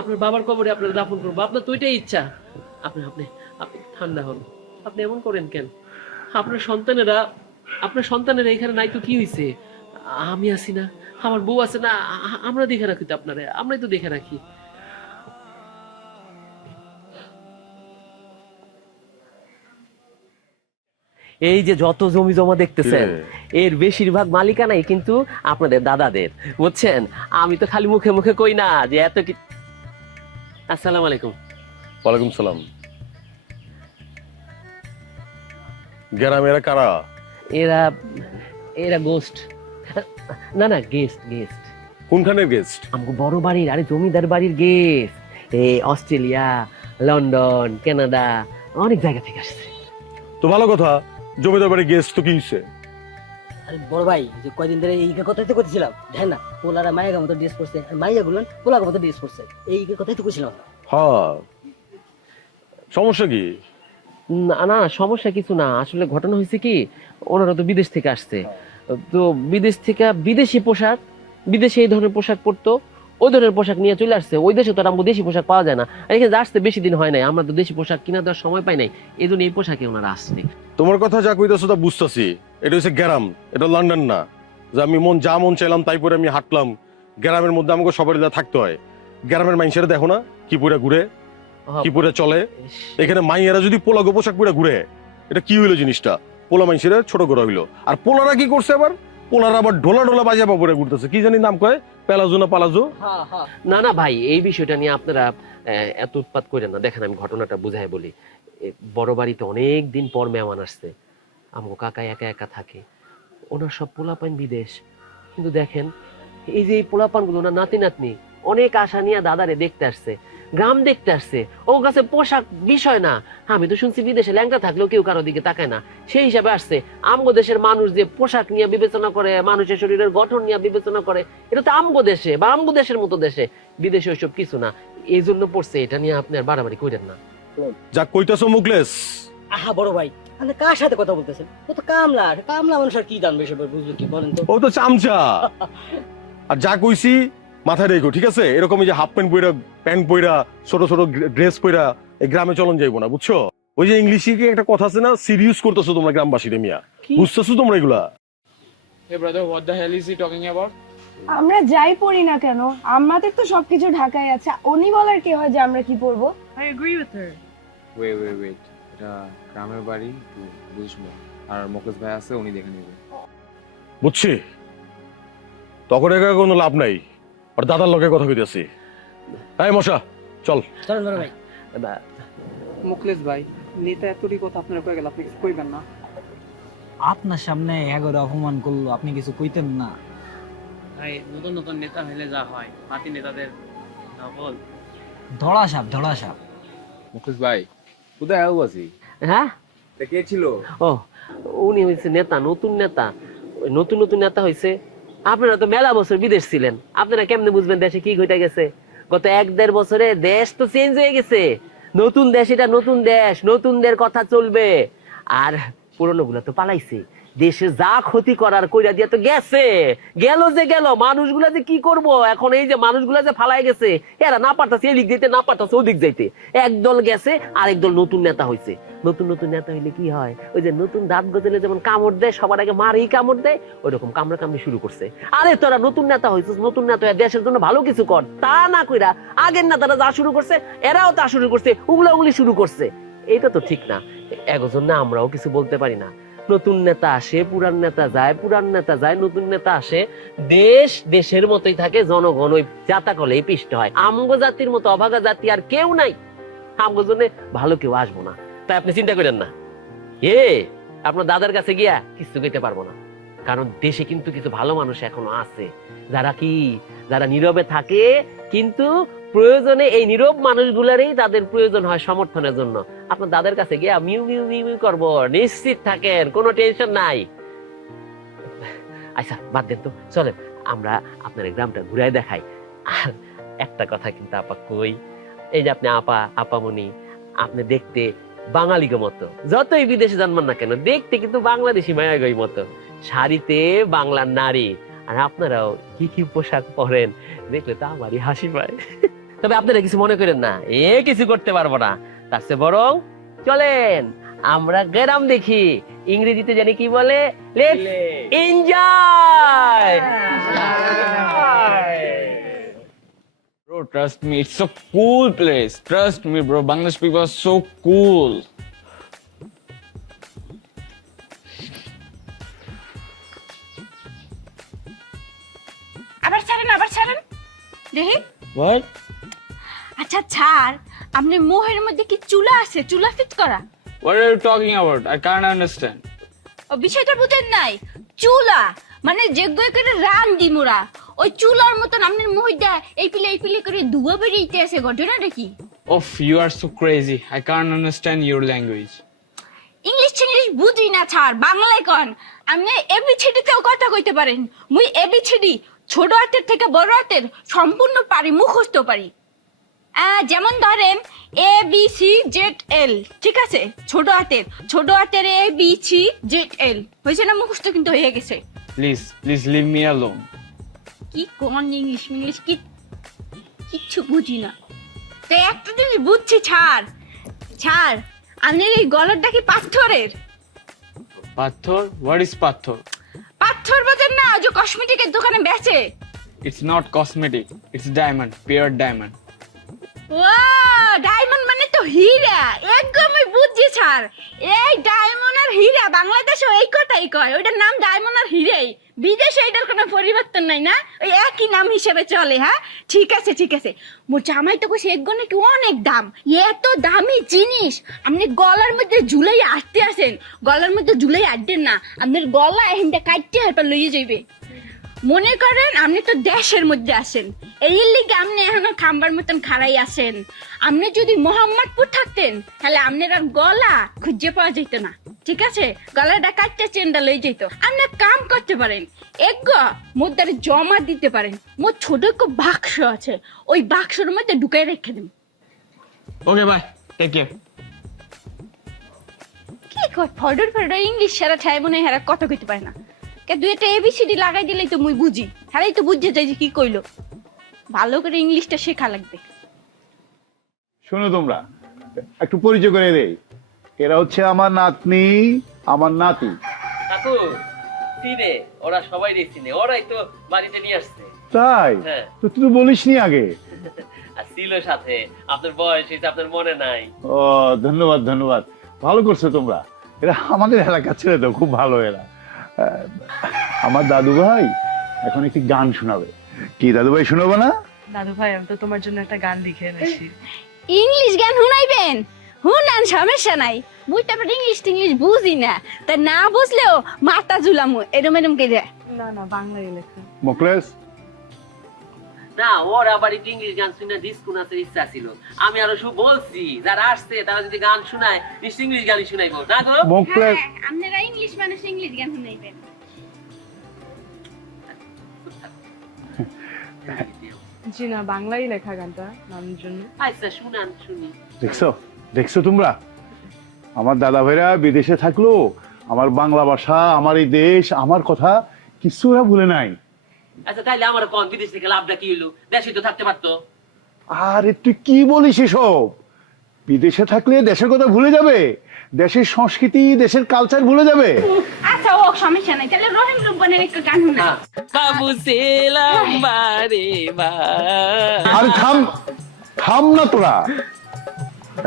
আপনার বাবার কবরে আপনার দাফন করবো, আপনার তো ওইটাই ইচ্ছা। আপনি আপনি আপনি ঠান্ডা হন, আপনি এমন করেন কেন? আপনার সন্তানেরা এখানে নাই তো কি হয়েছে? আমি আছি না, আমার বউ আছে না, আমরা দেখে রাখি তো আপনারা, আমরাই তো দেখে রাখি। এই যে যত জমি জমা দেখতেছেন কিরে? এর বেশিরভাগ মালিকানাই কিন্তু আপনাদের দাদাদের, বুঝছেন? আমি তো খালি মুখে মুখে কই না যে এত কি। আসসালামু আলাইকুম। ওয়ালাইকুম সালাম। গ্রামেরা কারা? এরা এরা গোস্ট, না না গেস্ট গেস্ট, কোনখানের গেস্ট? আমাকে বড় বাড়ির, আরে জমিদার বাড়ির গেস্ট। এই অস্ট্রেলিয়া, লন্ডন, কানাডা, অনেক জায়গা থেকে আসছে। তো ভালো কথা, জমিদার বাড়ি গেস্ট তো কি হইছে? আরে বড় ভাই, যে কয়দিন ধরে এই কথাই তো করতেছিলাম, দেখেন না পোলারা মায়ের মতো ড্রেস পরছে আর মাইয়া গুলো পোলার মতো ড্রেস পরছে, এই কথাই তো করছিলাম। হ্যাঁ, সমস্যা কি? না না সমস্যা কিছু না, আসলে ঘটনা হয়েছে কি, ওনারা তো বিদেশ থেকে আসছে, তো বিদেশ থেকে বিদেশি পোশাক, বিদেশে এই ধরনের পোশাক পরতো, ওই ধরনের পোশাক নিয়ে চলে আসছে। ওই দেশে তো আর আমাদের দেশি পোশাক পাওয়া যায় না, আর এখানে আসতে বেশি দিন হয় নাই, আমরা তো দেশি পোশাক কিনা দেওয়ার সময় পাই নাই, এই জন্য এই পোশাকে ওনারা আসছে। তোমার কথা যা কইতাছো তা বুঝতাছি, এটা হচ্ছে গ্রাম, এটা লন্ডন না যে আমি যা মন চাইলাম তাই পরে আমি হাঁটলাম। গ্রামের মধ্যে আমাকে সবাই থাকতে হয়। গ্রামের মানুষেরা দেখো না কি পরে ঘুরে, কি পরে চলে। এখানে মাইয়েরা যদি পোলাগো পোশাক পরে ঘুরে, এটা কি হইলো জিনিসটা? পোলা মানুষেরা ছোট করে হইলো। আর পোলারা কি করছে আবার? পোলারা আবার ঢোলা ঢোলা বাজাবা পরে ঘুরতেছে, কি জানি নাম কয়, পেলাজো না পালাজো। না না ভাই, এই বিষয়টা নিয়ে আপনারা এত উৎপাত করেন না। দেখেন আমি ঘটনাটা বুঝাই বলি। বড় বাড়িতে অনেক দিন পর মেহমান আসছে, আমগো কাকা একা একা থাকে, ওনার সব পোলাপান বিদেশ। কিন্তু দেখেন এই যে এই পোলাপান গুলো, ওনার নাতি নাতনি অনেক আশা নিয়ে দাদারে দেখতে আসছে, গ্রাম দেখতে আসছে। ও কাছে পোশাক বিষয় না, আমি তো শুনছি বিদেশে ল্যাংটা থাকলেও কেউ কারো দিকে তাকায় না, সেই হিসাবে আসছে। আমগো দেশের মানুষ যে পোশাক নিয়ে বিবেচনা করে, মানুষের শরীরের গঠন নিয়ে বিবেচনা করে, এটা তো আমগো দেশে বা আমগো দেশের মতো দেশে, বিদেশে ওইসব কিছু না, এই জন্য পড়ছে। এটা নিয়ে আপনি আর বাড়াবাড়ি করেন না। যা কইতাছো মুখলেস। আহা বড় ভাই, আপনি কার সাথে কথা বলতেছেন? ও তো কামলা, কামলা মানুষ আর কি জানবে এসব, বুঝলো কি বলেন তো? ও তো চামচা। আর যা কইছি মাথায় রেখো, ঠিক আছে? এরকম যে হাফ প্যান্ট পইরা, প্যান্ট পইরা, ছোট ছোট ড্রেস পইরা এই গ্রামে চলন যাইবো না, বুঝছো? ওই যে ইংলিশে কি একটা কথা আছে না, সিরিয়াস করতেছো তোমরা গ্রামবাসীরা, মিয়া বুঝতেছো তোমরা এগুলা? Hey brother, what the hell is he talking about? আমরা যাই পড়ি না কেন, আমাদের তো সবকিছু ঢাকায় আছে, উনি বলার কি হয় যে আমরা কি পড়বো? I agree with her. Wait, এটা গ্রামের বাড়ি, একটু বুঝবো। আর মুকেশ ভাই আছে, উনি দেখে নেবে। বুঝছি, তখন একা কোনো লাভ নাই। আর দাদার লগে কথা কইতেছি। এই মশা চল। চলেন বড় ভাই। মুখলেস ভাই, নেতা এতটি কথা আপনারা কয়ে গেল, আপনি কিছু কইবেন না? আপনার সামনে এগারো অপমান করলো, আপনি কিছু কইতেন না? ভাই নতুন নতুন নেতা হইলে যা হয়, পার্টি নেতাদের বল ধড়া সাপ ধড়া সাপ। মুকেশ ভাই, কোথায় আছি? হ্যাঁ, তা কে ছিল? ও উনি হয়েছে নেতা, নতুন নেতা। ওই নতুন নতুন নেতা হয়েছে। আপনারা তো মেলা বছর বিদেশ ছিলেন, আপনারা কেমনে বুঝবেন দেশে কি ঘটে গেছে? গত 1-1.5 বছরে দেশ তো চেঞ্জ হয়ে গেছে, নতুন দেশ, এটা নতুন দেশ, নতুনদের কথা চলবে। আর পুরনো গুলা তো পালাইছে, দেশে যা ক্ষতি করার কইরা দিয়ে তো গেছে, গেল মানুষগুলা যে কি করব এখন? এই যে মানুষগুলা যে ফালাই গেছে, এরা না পারতাছে এদিক যাইতে, না পারতাছে ওদিক যাইতে, একদল গেছে আর একদল নতুন নেতা হইছে। নতুন নতুন নেতা হইলে কি হয়, ওই যে নতুন দাঁত গজলে যেমন কামড় দেয়, সবার আগে মারেই কামড় দেয়, ওইরকম কামড়া কামড়ি শুরু করছে। আরে তোরা নতুন নেতা হইছিস, নতুন নেতা হয়ে দেশের জন্য ভালো কিছু কর, তা না কইরা আগের নেতারা যা শুরু করছে এরাও তা শুরু করছে, উংলা উংলি শুরু করছে। এটা তো ঠিক না। একজন না আমরাও কিছু বলতে পারি না। নতুন নেতা আসে, পুরান নেতা যায়, পুরান নেতা যায়, নতুন নেতা আসে, দেশ দেশের মতোই থাকে, জনগণ ওই জাতা কলেই পিষ্ট হয়। আমগো জাতির মতো অভাগা জাতি আর কেউ নাই, আমগো জন্য ভালো কেউ আসবো না, তাই আপনি চিন্তা করেন না। আপনার দাদার কাছে গিয়া কিছু কইতে পারবো না, কারণ দেশে কিন্তু কিছু ভালো মানুষ এখনো আছে, যারা নীরবে থাকে, কিন্তু প্রয়োজনে এই নীরব মানুষগুলারই তাদের প্রয়োজন হয় সমর্থনের জন্য। আপনার দাদার কাছে গিয়া মিউ মিউ মিউ মিউ করবো, নিশ্চিত থাকেন, কোনো টেনশন নাই। আচ্ছা বাদ দেন তো, চলেন আমরা আপনার গ্রামটা ঘুরাই দেখাই। আর একটা কথা কিন্তু আপা কই, এই যে আপনি আপামনি, আপনি দেখতে বাঙালিগো মতো, যতই বিদেশে জন্মান না কেন, দেখতে কিন্তু বাংলাদেশি মায়াগই মতো, শাড়িতে বাংলার নারী। আর আপনারাও কি কি পোশাক পরেন, দেখলে তো আমারই হাসি পায়। তবে আপনারা কিছু মনে করেন না, কিছু করতে পারবো না, তার চেয়ে বরং চলেন আমরা গ্রাম দেখি, ইংরেজিতে জানি কি বলে, let's enjoy. Bro, trust me, it's a cool place. Trust me, bro. Bangladesh people are so cool. দেখি What? আচ্ছা ছাড়, আপনার মোহের মধ্যে কি চুলা আছে? চুলা ফিট করা? What are you talking about? I can't understand. ও বিষয়টা বুঝেন নাই? চুলা মানে যেগুলো করে রান দিমুরা, ওই চুলার মতন আপনার মহিদা এই পিলে করে ধুয়া বেরিয়েতে আছে, ঘটনাটা কি? Oh, you are so crazy. I can't understand your language. English বুঝি না ছাড়, বাংলায় কন। আপনি এবিছিডিতেও কথা কইতে পারেন। মুই এবিছিডি ছোট হাতের থেকে বড় হাতের সম্পূর্ণ পারি, মুখস্থ পারি। যেমন ধরেন ABCZL, ঠিক আছে? ছোট হাতের ABCZL হয়েছে না? মুখস্থ কিন্তু হয়ে গেছে। Please leave me alone. কি কোন ইংলিশ কিচ্ছু বুঝি না। তো একটা জিনিস বুঝছি, ছাড়। আপনার এই গলারটা কি পাথরের? Pathor? What is pathor? পাথর বোঝেন না, যে কসমেটিকের দোকানে বেচে? It's not cosmetic. It's diamond. Pure diamond. ও ডায়মন্ড মানে তো হীরা, একদমই বুঝছি ছাড়। এই ডায়মন্ড আর হীরা বাংলাদেশে এই কথাই কয়, ওইটার নাম ডায়মন্ড আর হীরাই। বিদেশে এটার কোনো পরিবর্তন নাই না, ওই একই নাম হিসেবে চলে। হ্যাঁ ঠিক আছে। মোর জামাই তো কইছে এক গনে কি অনেক দাম, এত দামি জিনিস আপনি গলার মধ্যে ঝুলাই আসতে আসেন, গলার মধ্যে ঝুলাই আসবেন না, আপনার গলা এখানটা কাটতে হারপা লইয়ে যাইবে। মনে করেন আপনি তো দেশের মধ্যে আসেন, এই লিগে আপনি এখনো খাম্বার মতন খাড়াই আসেন। আপনি যদি মোহাম্মদপুর থাকতেন তাহলে আপনার আর গলা খুঁজে পাওয়া যেত না, ঠিক আছে? গলাটা কাটতে চেনটা লই যেত। আপনি কাম করতে পারেন, মোদ্দারে জমা দিতে পারেন। মোর ছোট একটা বাক্স আছে, ওই বাক্সের মধ্যে ঢুকাই রেখে দেন। Okay, bye. Take care. কি কয় ফডর ইংলিশ সারা ঠাই মনে হেরা কথা কইতে পারে না। কে দুই একটা ABCD লাগাই দিলেই তো মুই বুঝি, হেরাই তো বুঝতে চাই যে কি কইলো। ভালো করে ইংলিশটা শেখা লাগবে। শোনো তোমরা, একটু পরিচয় করে দেই। এরা হচ্ছে আমার নাতনি, আমার নাতি। কাকু চিনে, ওরা সবাই চিনে, ওরাই তো বাড়িতে নিয়ে আসছে। তাই? হ্যাঁ। তো তুই বলিসনি আগে। আর ছিল সাথে, আপনার বয়স হয়েছে, আপনার মনে নাই। ও ধন্যবাদ, ভালো করছো তোমরা। এরা আমাদের এলাকার ছেলে তো, খুব ভালো এরা। আমার দাদু ভাই এখন একটি গান শোনাবে। কি দাদু ভাই শোনাবো না? দাদু ভাই আমি তো তোমার জন্য একটা গান লিখে এনেছি। ইংলিশ গান শুনাইবেন? শুনান, সমস্যা নাই। মুই তো ইংলিশ বুঝি না, তা না বুঝলেও মাথা ঝুলামু এরম কে দেয়। না বাংলায় লেখা। মোকলেস, না, ওর আবার ইংলিশ গান শুনে ডিস্কো নাচের ইচ্ছা ছিল। আমি আরো শুধু বলছি যারা আসছে তারা যদি গান শোনায় নিশ্চয় ইংলিশ গানই শোনাইবো না গো? মোকলেস, আপনারা ইংলিশ মানুষ ইংলিশ গান শুনাইবেন। জি না, বাংলায় লেখা গানটা নামের জন্য। আচ্ছা শুনান, শুনি। দেখছো তোমরা, আমার দাদা ভাইরা বিদেশে থাকলো আমার বাংলা ভাষা, আমার এই দেশ, আমার কথা কিছু ওরা ভুলে নাই। আচ্ছা তাইলে আমার কোন বিদেশ থেকে লাভটা কি হইলো? দেশে তো থাকতে পারতো। আরে তুই কি বলিস এসব? বিদেশে থাকলে দেশের কথা ভুলে যাবে, দেশের সংস্কৃতি, দেশের কালচার ভুলে যাবে। আচ্ছা ও সমস্যা নাই, তাহলে রহিম রব্বানের একটা গান শুনা। বাবু সেলাম বারে বা। আরে থাম না তোরা,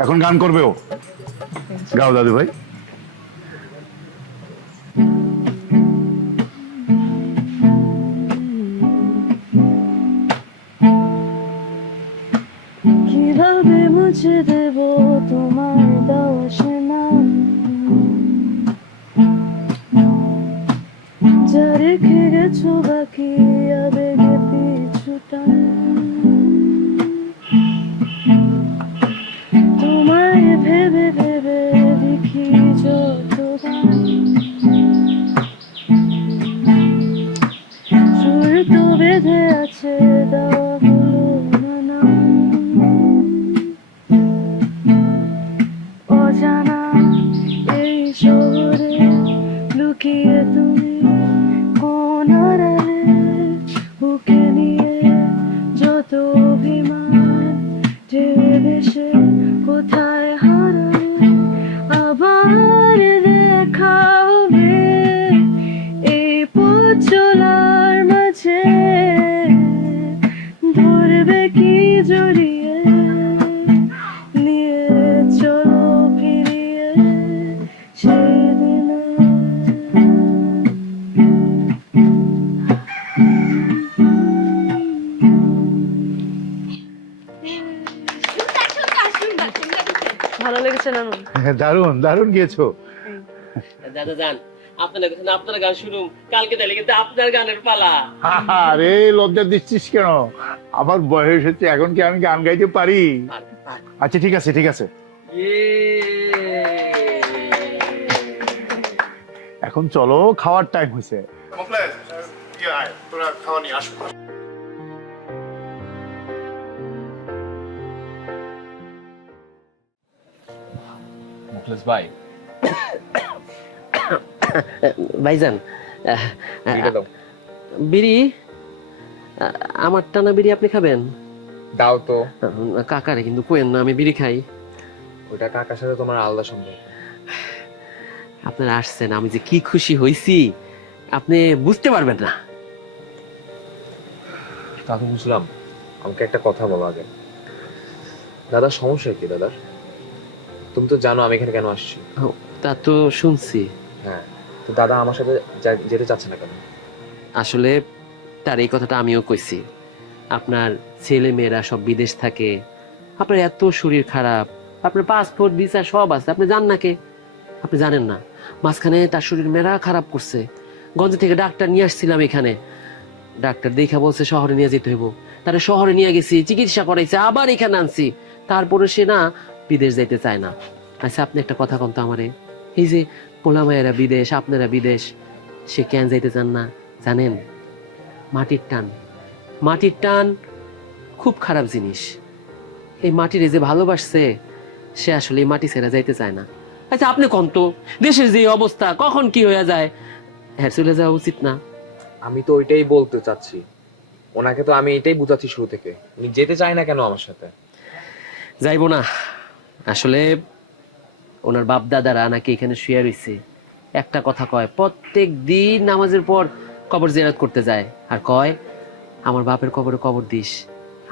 এখন গান করবে ও। গাও দাদু ভাই। কিভাবে মুছে দেব তোমার দেওয়া সেনা, যা রেখে গেছো বাকি আবেগে পিছুটা। তোমায় ভেবে দেখি দারুণ দারুণ গিয়েছো। দাদা যান, আপনার কথা আপনার গান শুনুন, কালকে তাহলে কিন্তু আপনার গানের পালা। আরে লজ্জা দিচ্ছিস কেন? আমার বয়স হচ্ছে, এখন কি আমি গান গাইতে পারি? আচ্ছা ঠিক আছে ঠিক আছে, এখন চলো, খাওয়ার টাইম হয়েছে। তোরা খাওয়া নিয়ে আসো। মুখলেস ভাই, ভাইজান, বিড়িটা দাও। বিড়ি? আমার টানা বিড়ি আপনি খাবেন? দাও তো। কাকারে কিন্তু কোয়েন না আমি বিড়ি খাই। ওইটা কাকার সাথে তোমার আলাদা সম্পর্ক। আপনারা আসছেন, আমি যে কি খুশি হইছি আপনি বুঝতে পারবেন না। তা তো বুঝলাম, আমাকে একটা কথা বলো আগে। দাদার সমস্যা কি দাদার? তুমি তো জানো আমি এখানে কেন আসছি। তা তো শুনছি। হ্যাঁ, তো দাদা আমার সাথে যেতে চাচ্ছে না কেন? আসলে তার এই কথাটা আমিও কইছি। আপনার ছেলে মেয়েরা সব বিদেশ থাকে, আপনার এত শরীর খারাপ, আপনার পাসপোর্ট ভিসা সব আছে, আপনি জান না কে? আপনি জানেন না, মাঝখানে তার শরীর মেরা খারাপ করছে, গঞ্জ থেকে ডাক্তার নিয়ে আসছিলাম এখানে, ডাক্তার দেখা বলছে শহরে নিয়ে যেতে হইব। তারা শহরে নিয়ে গেছি, চিকিৎসা করাইছে, আবার এখানে আনছি, তারপরে সে না বিদেশ যাইতে চায় না। আচ্ছা আপনি একটা কথা কন তো আমারে, এই যে পোলামায়েরা বিদেশ, আপনারা বিদেশ, সে কেন যাইতে চান না জানেন? মাটির টান। মাটির টান খুব খারাপ জিনিস। এই মাটির যে ভালোবাসছে সে আসলে এই মাটি ছেড়ে যাইতে চায় না। আচ্ছা আপনি কোন তো, দেশের যে অবস্থা কখন কি হয়ে যায়, হ্যাঁ চলে যাওয়া উচিত না? আমি তো ওইটাই বলতে চাচ্ছি, ওনাকে তো আমি এটাই বুঝাচ্ছি শুরু থেকে, উনি যেতে চায় না কেন আমার সাথে? যাইবো না, আসলে ওনার বাপ দাদারা নাকি এখানে শুয়ে রয়েছে, একটা কথা কয়, প্রত্যেক দিন নামাজের পর কবর জিয়ারত করতে যায়, আর কয় আমার বাপের কবরে কবর দিস,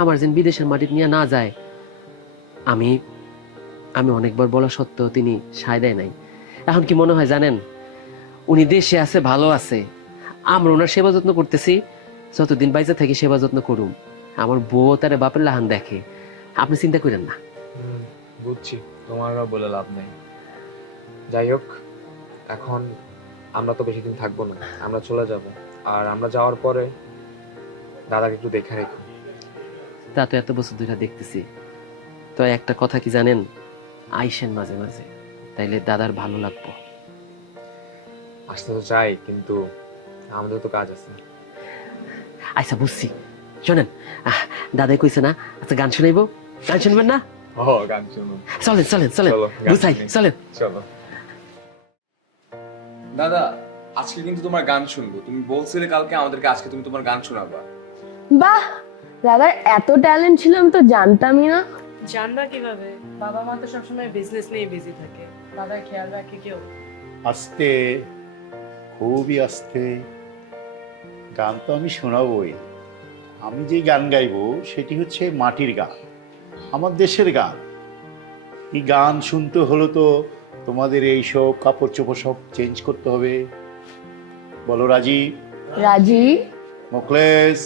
আমার যেন বিদেশের মাটি নিয়ে না যায়। আমি আমি অনেকবার বলা সত্ত্বেও তিনি সায় দেয় নাই। এখন কি মনে হয় জানেন, উনি দেশে আছে, ভালো আছে, আমরা ওনার সেবা যত্ন করতেছি, যতদিন বাইচা থাকি সেবা যত্ন করুম। আমার বউ তার বাপের লাহান দেখে, আপনি চিন্তা করেন না। বুঝছি, তোমারও বলে লাভ নেই। যাই হোক, এখন আমরা তো বেশি দিন থাকবো না, আমরা চলে যাব। আর আমরা যাওয়ার পরে দাদাকে একটু দেখে রেখো। তা তো এত বছর ধরে দেখতেছি, তো একটা কথা কি জানেন, আইসেন মাঝে মাঝে, তাইলে দাদার ভালো লাগবো। আসতে তো চাই, কিন্তু আমাদের তো কাজ আছে। আচ্ছা বুঝছি, শোনেন, দাদাই কইছে না, আচ্ছা গান শুনাইবো, গান শুনবেন না? ও গান শুনুন, চলেন চলেন চলেন, চলো, গান বুঝাই, শুনি। চলেন। চলো। দাদা, আজকে কিন্তু তোমার গান শুনবো। তুমি বলছিলে কালকে আমাদেরকে আজকে তুমি তোমার গান শোনাবা। বাহ, দাদার এত ট্যালেন্ট ছিল আমি তো জানতামই না। জানবা কিভাবে? বাবা মা তো সবসময় বিজনেস নিয়ে বিজি থাকে, দাদার খেয়াল রাখে কেউ? আস্তে, খুবই আস্তে। গান তো আমি শোনাবই, আমি যে গান গাইবো সেটি হচ্ছে মাটির গান, আমার দেশের গান। এই গান শুনতে হলো তো তোমাদের এই সব কাপড় চোপড় সব চেঞ্জ করতে হবে। বলো রাজি? রাজি। মোখলেস,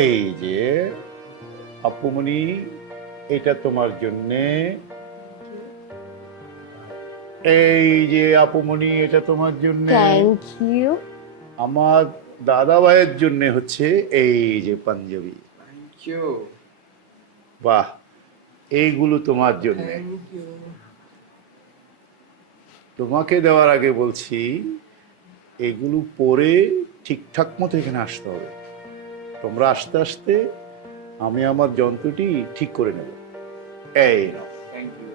এই যে আপুমনি, এটা তোমার জন্যে। এই যে আপুমনি, এটা তোমার জন্য। Thank you. আমার দাদা ভাইয়ের জন্য হচ্ছে এই যে পাঞ্জাবি। Thank you. বাহ, এইগুলো তোমার জন্য। তোমাকে দেওয়ার আগে বলছি, এগুলো পরে ঠিকঠাক মতো এখানে আসতে হবে। তোমরা আস্তে আস্তে আমি আমার যন্ত্রটি ঠিক করে নেব। এই নাও। Thank you.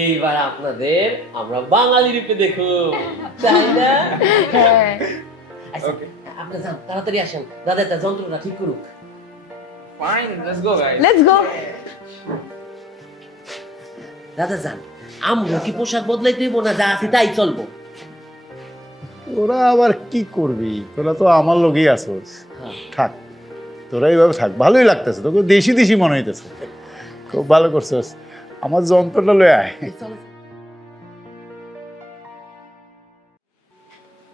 এইবার আপনাদের আমরা বাঙালি রূপে দেখো, তাই না? হ্যাঁ। আচ্ছা, আপনি যান, তাড়াতাড়ি আসেন, দাদা তার যন্ত্রটা ঠিক করুক। Fine, let's go guys. Let's go. দাদা যান, আমরা কি পোশাক বদলাইতে হইব না, যা আছে তাই চলবো? ওরা আবার কি করবি, তোরা তো আমার লগেই আসোস। হ্যাঁ। থাক, তোরা এইভাবে থাক, ভালোই লাগতেছে, তোকে দেশি দেশি মনে হইতেছে। খুব ভালো করছস, আমার যন্ত্রটা লয়ে আয়।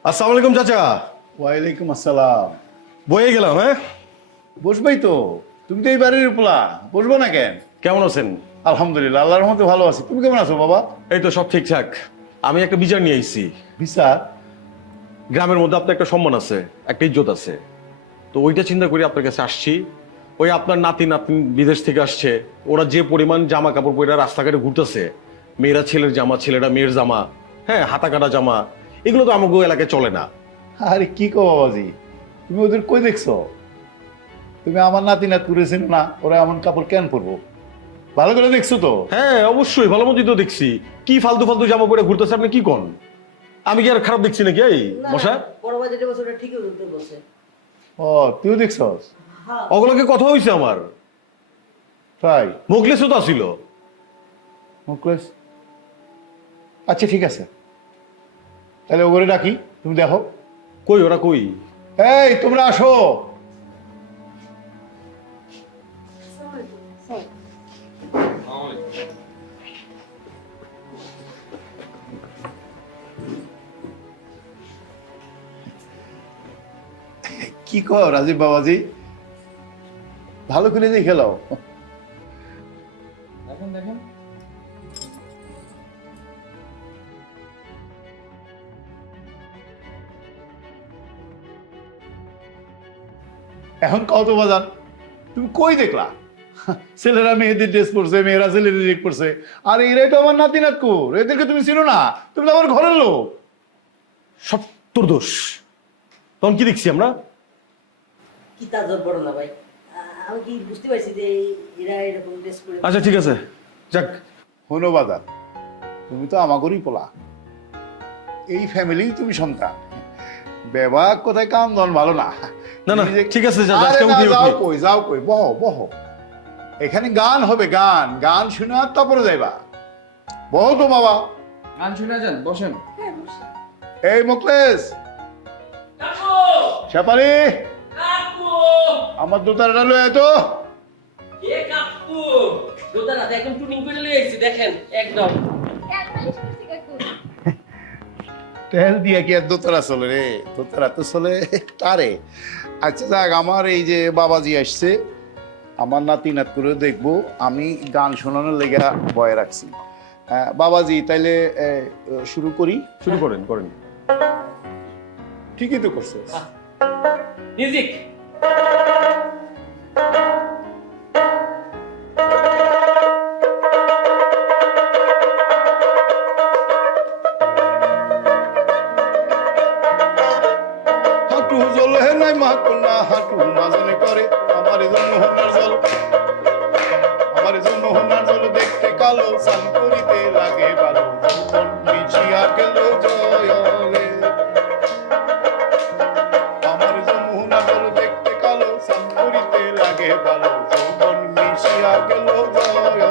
আসসালামু আলাইকুম চাচা। ওয়ালাইকুম আসসালাম। বয়ে গেলাম। হ্যাঁ, বসবাই তো, তুমি তো এই বাড়ির পোলা, বসবো না কেন? কেমন আছেন? আলহামদুলিল্লাহ, আল্লাহর রহমতে ভালো আছি। তুমি কেমন আছো বাবা? এই তো সব ঠিকঠাক। আমি একটা বিচার নিয়ে আইছি। বিচার? গ্রামের মধ্যে আপনার একটা সম্মান আছে, একটা ইজ্জত আছে, তো ওইটা চিন্তা করে আপনার কাছে আসছি। ওই আপনার নাতি নাতনি বিদেশ থেকে আসছে, ওরা যে পরিমাণ জামা কাপড় পরে রাস্তাঘাটে ঘুরতেছে, মেয়েরা ছেলের জামা, ছেলেরা মেয়ের জামা, হ্যাঁ হাতা কাটা জামা, এগুলো তো আমাকে এলাকায় চলে না। আরে কি কো বাবাজি, তুমি ওদের কই দেখছো? তুমি আমার নাতি নাত করেছেন না, ওরা এমন কাপড় কেন পরবো? ভালো করে দেখছো তো? হ্যাঁ অবশ্যই ভালো মতোই তো দেখছি। কি ফালতু ফালতু জামা পরে ঘুরতেছে, আপনি কি কোন? আমি কি আর খারাপ দেখছি নাকি? এই মশা, বড় ভাই যেটা বলছে ওটা ঠিকই বলছে। ও তুইও দেখছস? ওগুলোকে কথা হয়েছে আমার। তাই? মুখলেসও তো আসিল। মুকলেশ, আচ্ছা ঠিক আছে, তাহলে ওগুলো ডাকি, তুমি দেখো। কই ওরা কই? এই তোমরা আসো। কি কর রাজীব বাবাজি, ভালো করে দিয়ে খেলাও। দেখেন দেখেন এখন কত বাজান, তুমি কই দেখলা? ছেলেরা মেয়েদের ড্রেস পরছে, মেয়েরা ছেলেদের ড্রেস পরছে, আর এরাই তো আমার নাতি নাতকুর, এদেরকে তুমি চিনো না, তুমি তো আমার ঘরের লোক। সব তোর দোষ। তখন কি দেখছি আমরা? কি তার জোর বড় না ভাই, আমি কি বুঝতে পারছি যে এরা এরকম ড্রেস করে। আচ্ছা ঠিক আছে, যাক। হনো বাজান, তুমি তো আমাগরই পোলা, এই ফ্যামিলি তুমি সন্তান, বেবা কোথায় কাম দন ভালো না। না না ঠিক আছে, যা আরে আজকে না, উঠি যাও উঠি। কই, যাও কই, বহো বহো, এখানে গান হবে, গান গান শুনে আর তারপরে যাইবা। বহো তো বাবা। গান শুনে যান, বসেন। এই মুকলেশ, শেফালি, আমার দোতারটা লয়ে তো। এ কাকু দোতারা একদম টুনিং করে লই আইছি, দেখেন একদম। তেল দিয়ে কি আর দোতারা চলে রে? দোতারা তো চলে তারে। আচ্ছা যাক, আমার এই যে বাবাজি আসছে, আমার নাতি নাত করে দেখবো, আমি গান শোনানোর লেগা বয়ে রাখছি। বাবাজি তাইলে শুরু করি? শুরু করেন করেন। ঠিকই তো করছে। মিউজিক। হাঁটু জল হে নাই মা কন্যা, হাঁটু মাজনে করে আমার জন্য হন্যার জল, আমার জন্য হন্যার জল দেখতে কালো, সান করিতে লাগে ভালো, জীবন মিশিয়া গেল জয়লে। আমার জন্য হন্যার জল দেখতে কালো, সান করিতে লাগে ভালো, জীবন মিশিয়া গেল জয়লে।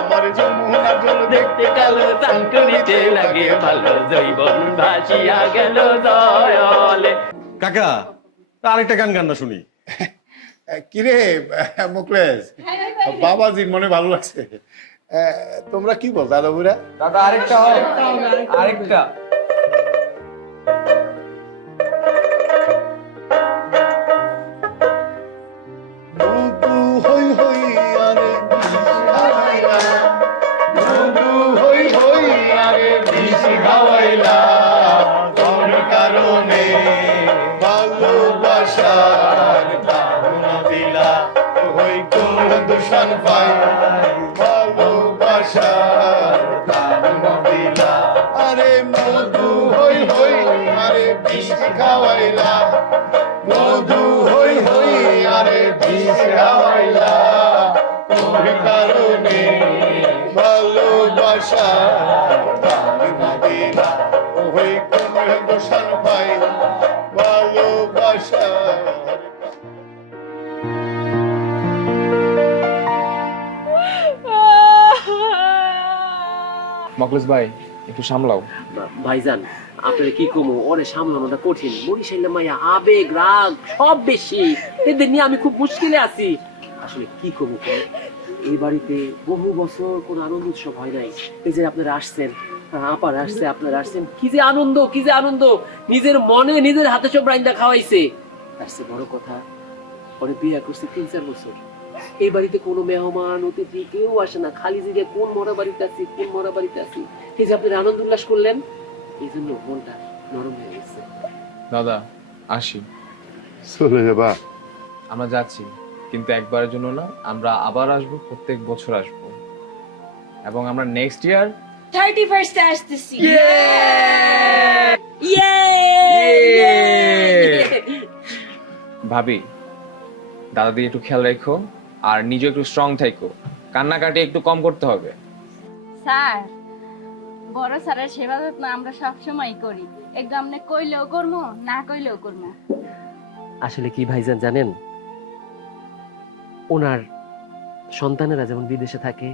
আমার যমুনার জল দেখতে কালো, সানকুনিতে লাগে ভালো, জৈবন ভাসিয়া গেল জয়লে। কাকা, আরেকটা গান গান না শুনি। কিরে মুকলেশ, বাবাজির মনে ভালো লাগছে। তোমরা কি বল দাদা বুড়া? দাদা আরেকটা হবে, আরেকটা। মধু হই হই আরে বিষ খাওয়াইলা, মধু হই হই আরে বিষ খাওয়াইলা, কোন কারণে ভালোবাসার ধারণা দিলা, হই কোন দূষণ পাই, ভালোবাসার ধারণা দিলা। আরে মধু হই হই আরে বিষ খাওয়াইলা, মধু হই হই আরে বিষ খাওয়াইলা, কোন কারণে ভালোবাসা ধারণা দিলা, ওই কোন দূষণ পাই ভালোবাসা। মকলেশ ভাই একটু সামলাও। ভাইজান আপনার কি কমু, ওরে সামলানোটা কঠিন। বরিশালে মাইয়া আবেগ রাগ সব বেশি, এদের নিয়ে আমি খুব মুশকিলে আছি। আসলে কি কমু, এই বাড়িতে বহু বছর কোন আনন্দ উৎসব হয় নাই। এই যে আপনারা আসছেন, আপার আসছে, আপনারা আসছেন, কি যে আনন্দ, কি যে আনন্দ। নিজের মনে নিজের হাতে সব রাইন্দা খাওয়াইছে। আসছে বড় কথা, পরে বিয়ে করছে 3-4 বছর। এই বাড়িতে কোনো মেহমান অতিথি কেউ আসে না, খালি যে কোন মরা বাড়িতে আছি, কোন মরা বাড়িতে আছি। এই যে আপনারা আনন্দ উল্লাস করলেন, এই জন্য মনটা নরম হয়ে গেছে। দাদা আসি, চলে যাবা? আমরা যাচ্ছি, কিন্তু একবারের জন্য না, আমরা আবার আসবো, প্রত্যেক বছর আসবো, এবং আমরা নেক্সট ইয়ার 31st আসতেছি। ভাবি দাদা দিয়ে একটু খেয়াল রেখো, আর নিজে একটু স্ট্রং থাকো, কান্নাকাটি একটু কম করতে হবে। স্যার, বড় স্যারের সেবা যত্ন আমরা সবসময় করি, একদম আপনি কইলেও করবো, না কইলেও করবো। আসলে কি ভাইজান জানেন, ওনার সন্তানেরা যেমন বিদেশে থাকে,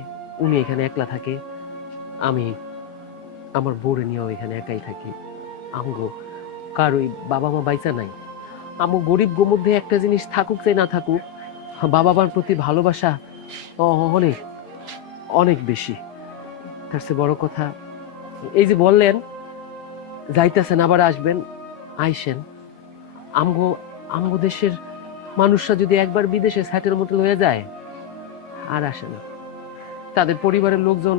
উনি এখানে একলা থাকে, আমি আমার বউরে নিয়েও এখানে একাই থাকি। আমগো কারোই বাবা মা বাইচা নাই। আমগো গরিব গো মধ্যে একটা জিনিস থাকুক চাই না থাকুক, বাবা মার প্রতি ভালোবাসা অনেক অনেক বেশি। তার চেয়ে বড় কথা, এই যে বললেন যাইতেছেন আবার আসবেন, আইসেন। আমগো আমগো দেশের মানুষরা যদি একবার বিদেশে স্যাটের মতো হয়ে যায় আর আসে না, তাদের পরিবারের লোকজন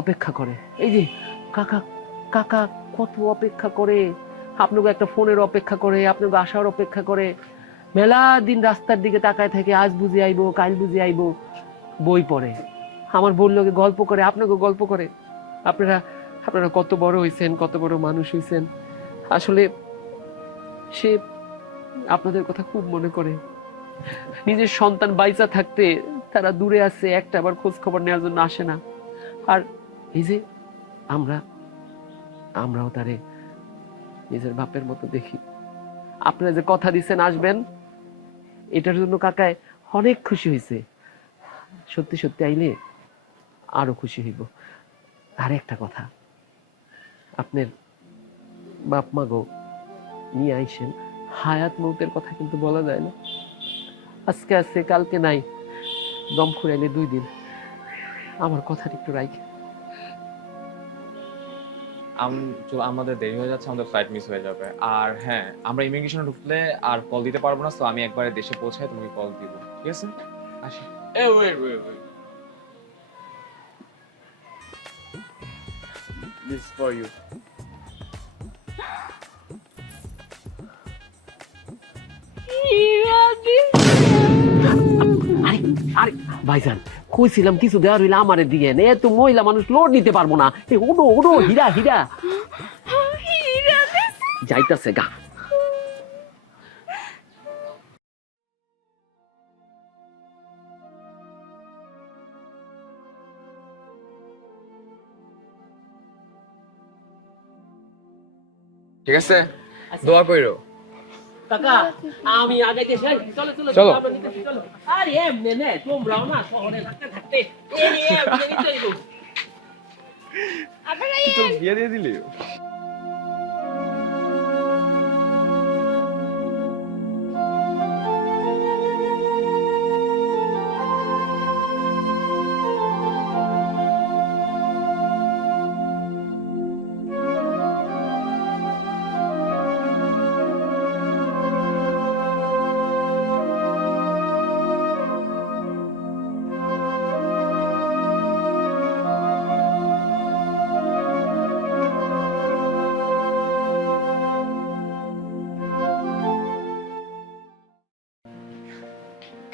অপেক্ষা করে। এই যে কাকা কাকা কত অপেক্ষা করে, আপনাকে একটা ফোনের অপেক্ষা করে, আপনাকে আসার অপেক্ষা করে, মেলা দিন রাস্তার দিকে তাকায় থাকে, আজ বুঝে আইবো, কাল বুঝে আইবো, বই পড়ে, আমার বললোকে গল্প করে, আপনাকে গল্প করে। আপনারা আপনারা কত বড় হইছেন, কত বড় মানুষ হইছেন। আসলে সে আপনাদের কথা খুব মনে করে। নিজের সন্তান বাইচা থাকতে তারা দূরে আছে, একটা আবার খোঁজ খবর নেওয়ার জন্য আসে না। আর এই যে আমরাও তারে নিজের বাপের মতো দেখি। আপনারা যে কথা দিচ্ছেন আসবেন, এটার জন্য কাকায় অনেক খুশি হয়েছে। সত্যি সত্যি আইলে আরো খুশি হইব। আর একটা কথা, আপনার বাপ মা গো নিয়ে আইসেন, হায়াত মৌতের কথা কিন্তু বলা যায় না। আজকে আছে কালকে নাই, দম ফুরাইলে 2 দিন। আমার কথাটা একটু রাইখে। আমাদের দেরি হয়ে যাচ্ছে, আমাদের ফ্লাইট মিস হয়ে যাবে। আর হ্যাঁ, আমরা ইমিগ্রেশনে ঢুকলে আর কল দিতে পারবো না, তো আমি একবারে দেশে পৌঁছাই তোমাকে কল দিব, ঠিক আছে? আসি। wait. This is for you. আরে আরে ভাইজান, কইছিলাম কিছু দেওয়ার হইলে আমারে দিয়ে নে, তো মহিলা মানুষ লোড নিতে পারবো না। ওডো ওডো, হীরা হীরা যাইতাছে গা। ঠিক আছে, দোয়া কইরো। কাকা আমি আগে দেশে, চলো চলো চলো। আমরা নিতেছি, চলো। আরে এমনে নে, তোমরাও না শহরে থাকতে থাকতে এই এমনে নিতেই গো। তোর বিয়ে দিয়ে দিলি?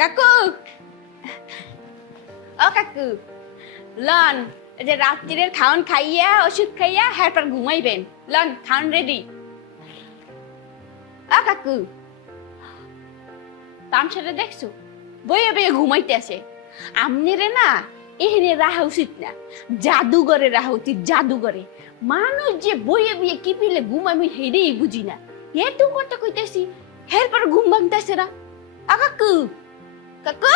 কাকু, ও কাকু, লন এই যে রাত্রির খাওন খাইয়া ওষুধ খাইয়া হ্যারপর ঘুমাইবেন। লন খাওন রেডি। ও কাকু, তামসাটা দেখছো, বইয়ে বইয়ে ঘুমাইতেছে। আমনেরে না এখানে রাহা উচিত না, জাদুঘরে রাহা উচিত, জাদুঘরে। মানুষ যে বইয়ে বইয়ে কি পিলে ঘুমাবি হেরেই বুঝি না। এত কথা কইতেছি, হ্যারপর ঘুম ভাঙতেছে না। ও কাকু, কাকু,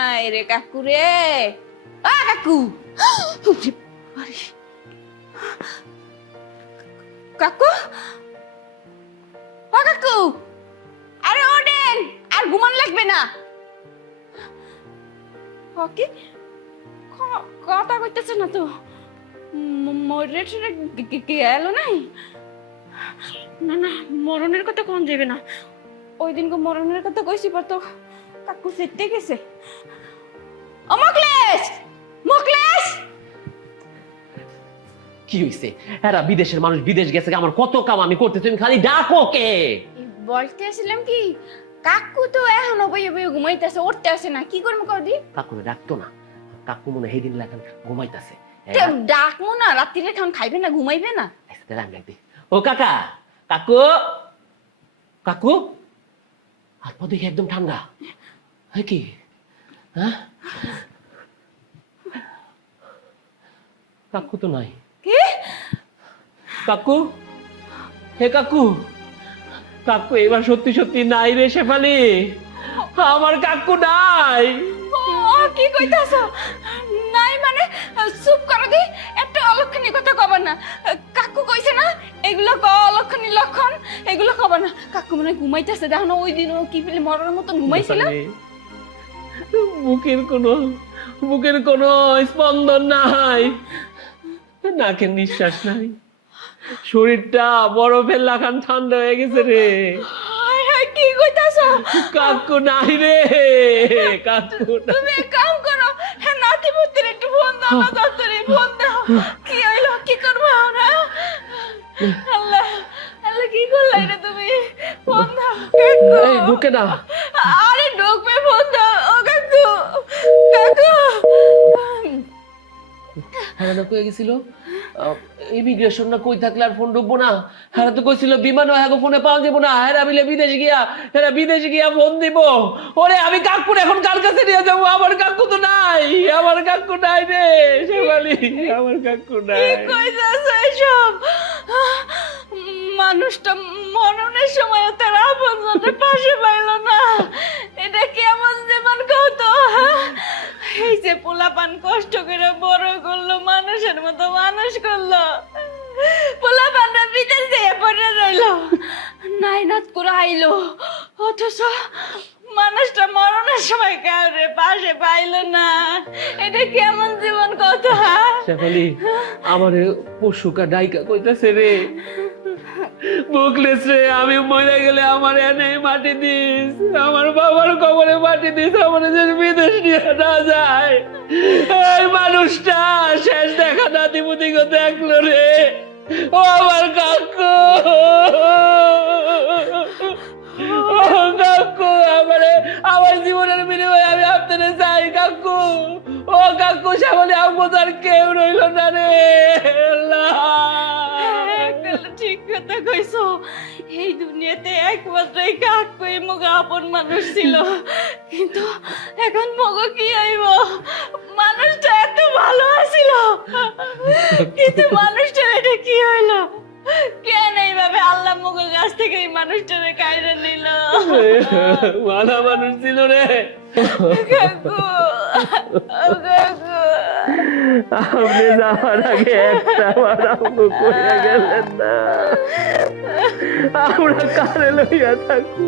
আয় রে কাকু রে, আ কাকু, কাকু, ও কাকু, আরে ওঠেন, আর ঘুমান লাগবে না। ওকে কথা কইতেছে না তো। মরে গেল নাই? না না, মরণের কথা কোন যাবে না। ওই দিনকে মরণের কথা কইছি পর তো কাকু সেটে গেছে। ও মুকলেশ, মুকলেশ! কি হইছে? এরা বিদেশের মানুষ, বিদেশ গেছে, আমার কত কাম আমি করতে, তুমি খালি ডাকো কে? বলতে আসলাম কি, কাকু তো এখনো বইয়ে বইয়ে ঘুমাইতেছে, উঠতে আসে না, কি করবো কদি? কাকু ডাকতো না, কাকু মনে হয় সেদিন লেখান ঘুমাইতেছে। ডাকবো না, রাত্রিরে খান খাইবে না, ঘুমাইবে না? ও কাকা, কাকু, কাকু, হাত পা দেখে একদম ঠান্ডা। হ্যাঁ কি? হ্যাঁ, কাকু তো নাই। কি? কাকু, হে কাকু, কাকু এবার সত্যি সত্যি নাই রে শেফালি, আমার কাকু নাই। ও কি কইতাছ? নাই মানে? চুপ করো দি, একটা অলক্ষণী কথা কবার না। কাকু কইছে না এগুলো অলক্ষণী লক্ষণ, এগুলো কবার না। কাকু মনে ঘুমাইতেছে, দেখো না ওই দিন ও কি পেলে মরার মতন ঘুমাইছিল। বুকের কোনো স্পন্দন নাই, নাকের নিঃশ্বাস নাই, শরীরটা বরফের লাখান ঠান্ডা হয়ে গেছে রে। হায় হায়, কি কইতাছ? কাকু নাই রে, কাকু নাই। তুমি এক কাম করো, হ্যাঁ নাতি পুত্রের একটু ফোন দাও না, দপ্তরে ফোন দাও। কি হইলো, কি করবো আমরা? আল্লাহ আল্লাহ, কি করলে রে তুমি? ফোন দাও কাকু। এই ঢুকে না। আরে ঢুকবে, ফোন দাও। ও কাকু, কাকু। হ্যাঁ না কই গেছিল? ইমিগ্রেশন না কই থাকলে আর ফোন ঢুকবো না? হ্যাঁ তো কইছিল বিমান হ্যাঁ ফোনে পাওয়া যাবো না, হ্যাঁ মিলে বিদেশ গিয়া ফোন দিব। ওরে আমি কাকুর এখন কার কাছে নিয়ে যাবো? আমার কাকু তো নাই, আমার কাকু নাই রে শেফালি, আমার কাকু নাই। কি কইতাছ এসব? মানুষটা মরণের সময় তার আপনজনের পাশে পাইল না, এটা কেমন জীবন কত? এই যে পোলাপান কষ্ট করে বড় করলো, মানুষের মতো মানুষ করলো, পোলাপানটা বিদেশ দিয়ে পড়ে রইল, নাইনাত করে আইলো, অথচ মানুষটা মরণের সময় কাউরে পাশে পাইল না। এটা কেমন জীবন কত? শেফালি, আমার পশুকা ডাইকা কইতাছে রে, মুকলেশ রে, আমি মরে গেলে আমার এনে মাটি দিস, আমার বাবার কবরে মাটি দিস, আমার যেন বিদেশ নিয়ে না যায়। এই মানুষটা শেষ দেখা নাতিপুতিকে দেখলো রে, ও আমার কাকু, ও কাকু, আমার জীবনের বিনিময়ে আমি আপনাদের চাই কাকু। ও কাকু, সামনে আমার কেউ রইল না রে। ঠিক কথা কইছো, এই দুনিয়াতে একমাত্র এই কাকুই মগা আপন মানুষ ছিল, কিন্তু এখন মগো কি আইব? মানুষটা এত ভালো আছিল, কিন্তু মানুষটার এটা কি হইলো? কেন এইভাবে আল্লাহ মগো গাছ থেকে এই মানুষটারে কাইরে নিল? ভালো মানুষ ছিল রে কাকু, ও কাকু, আপনি যাওয়ার আগে একটা আমাকে কইয়া গেলেন না, আমরা কারে লইয়া থাকবো।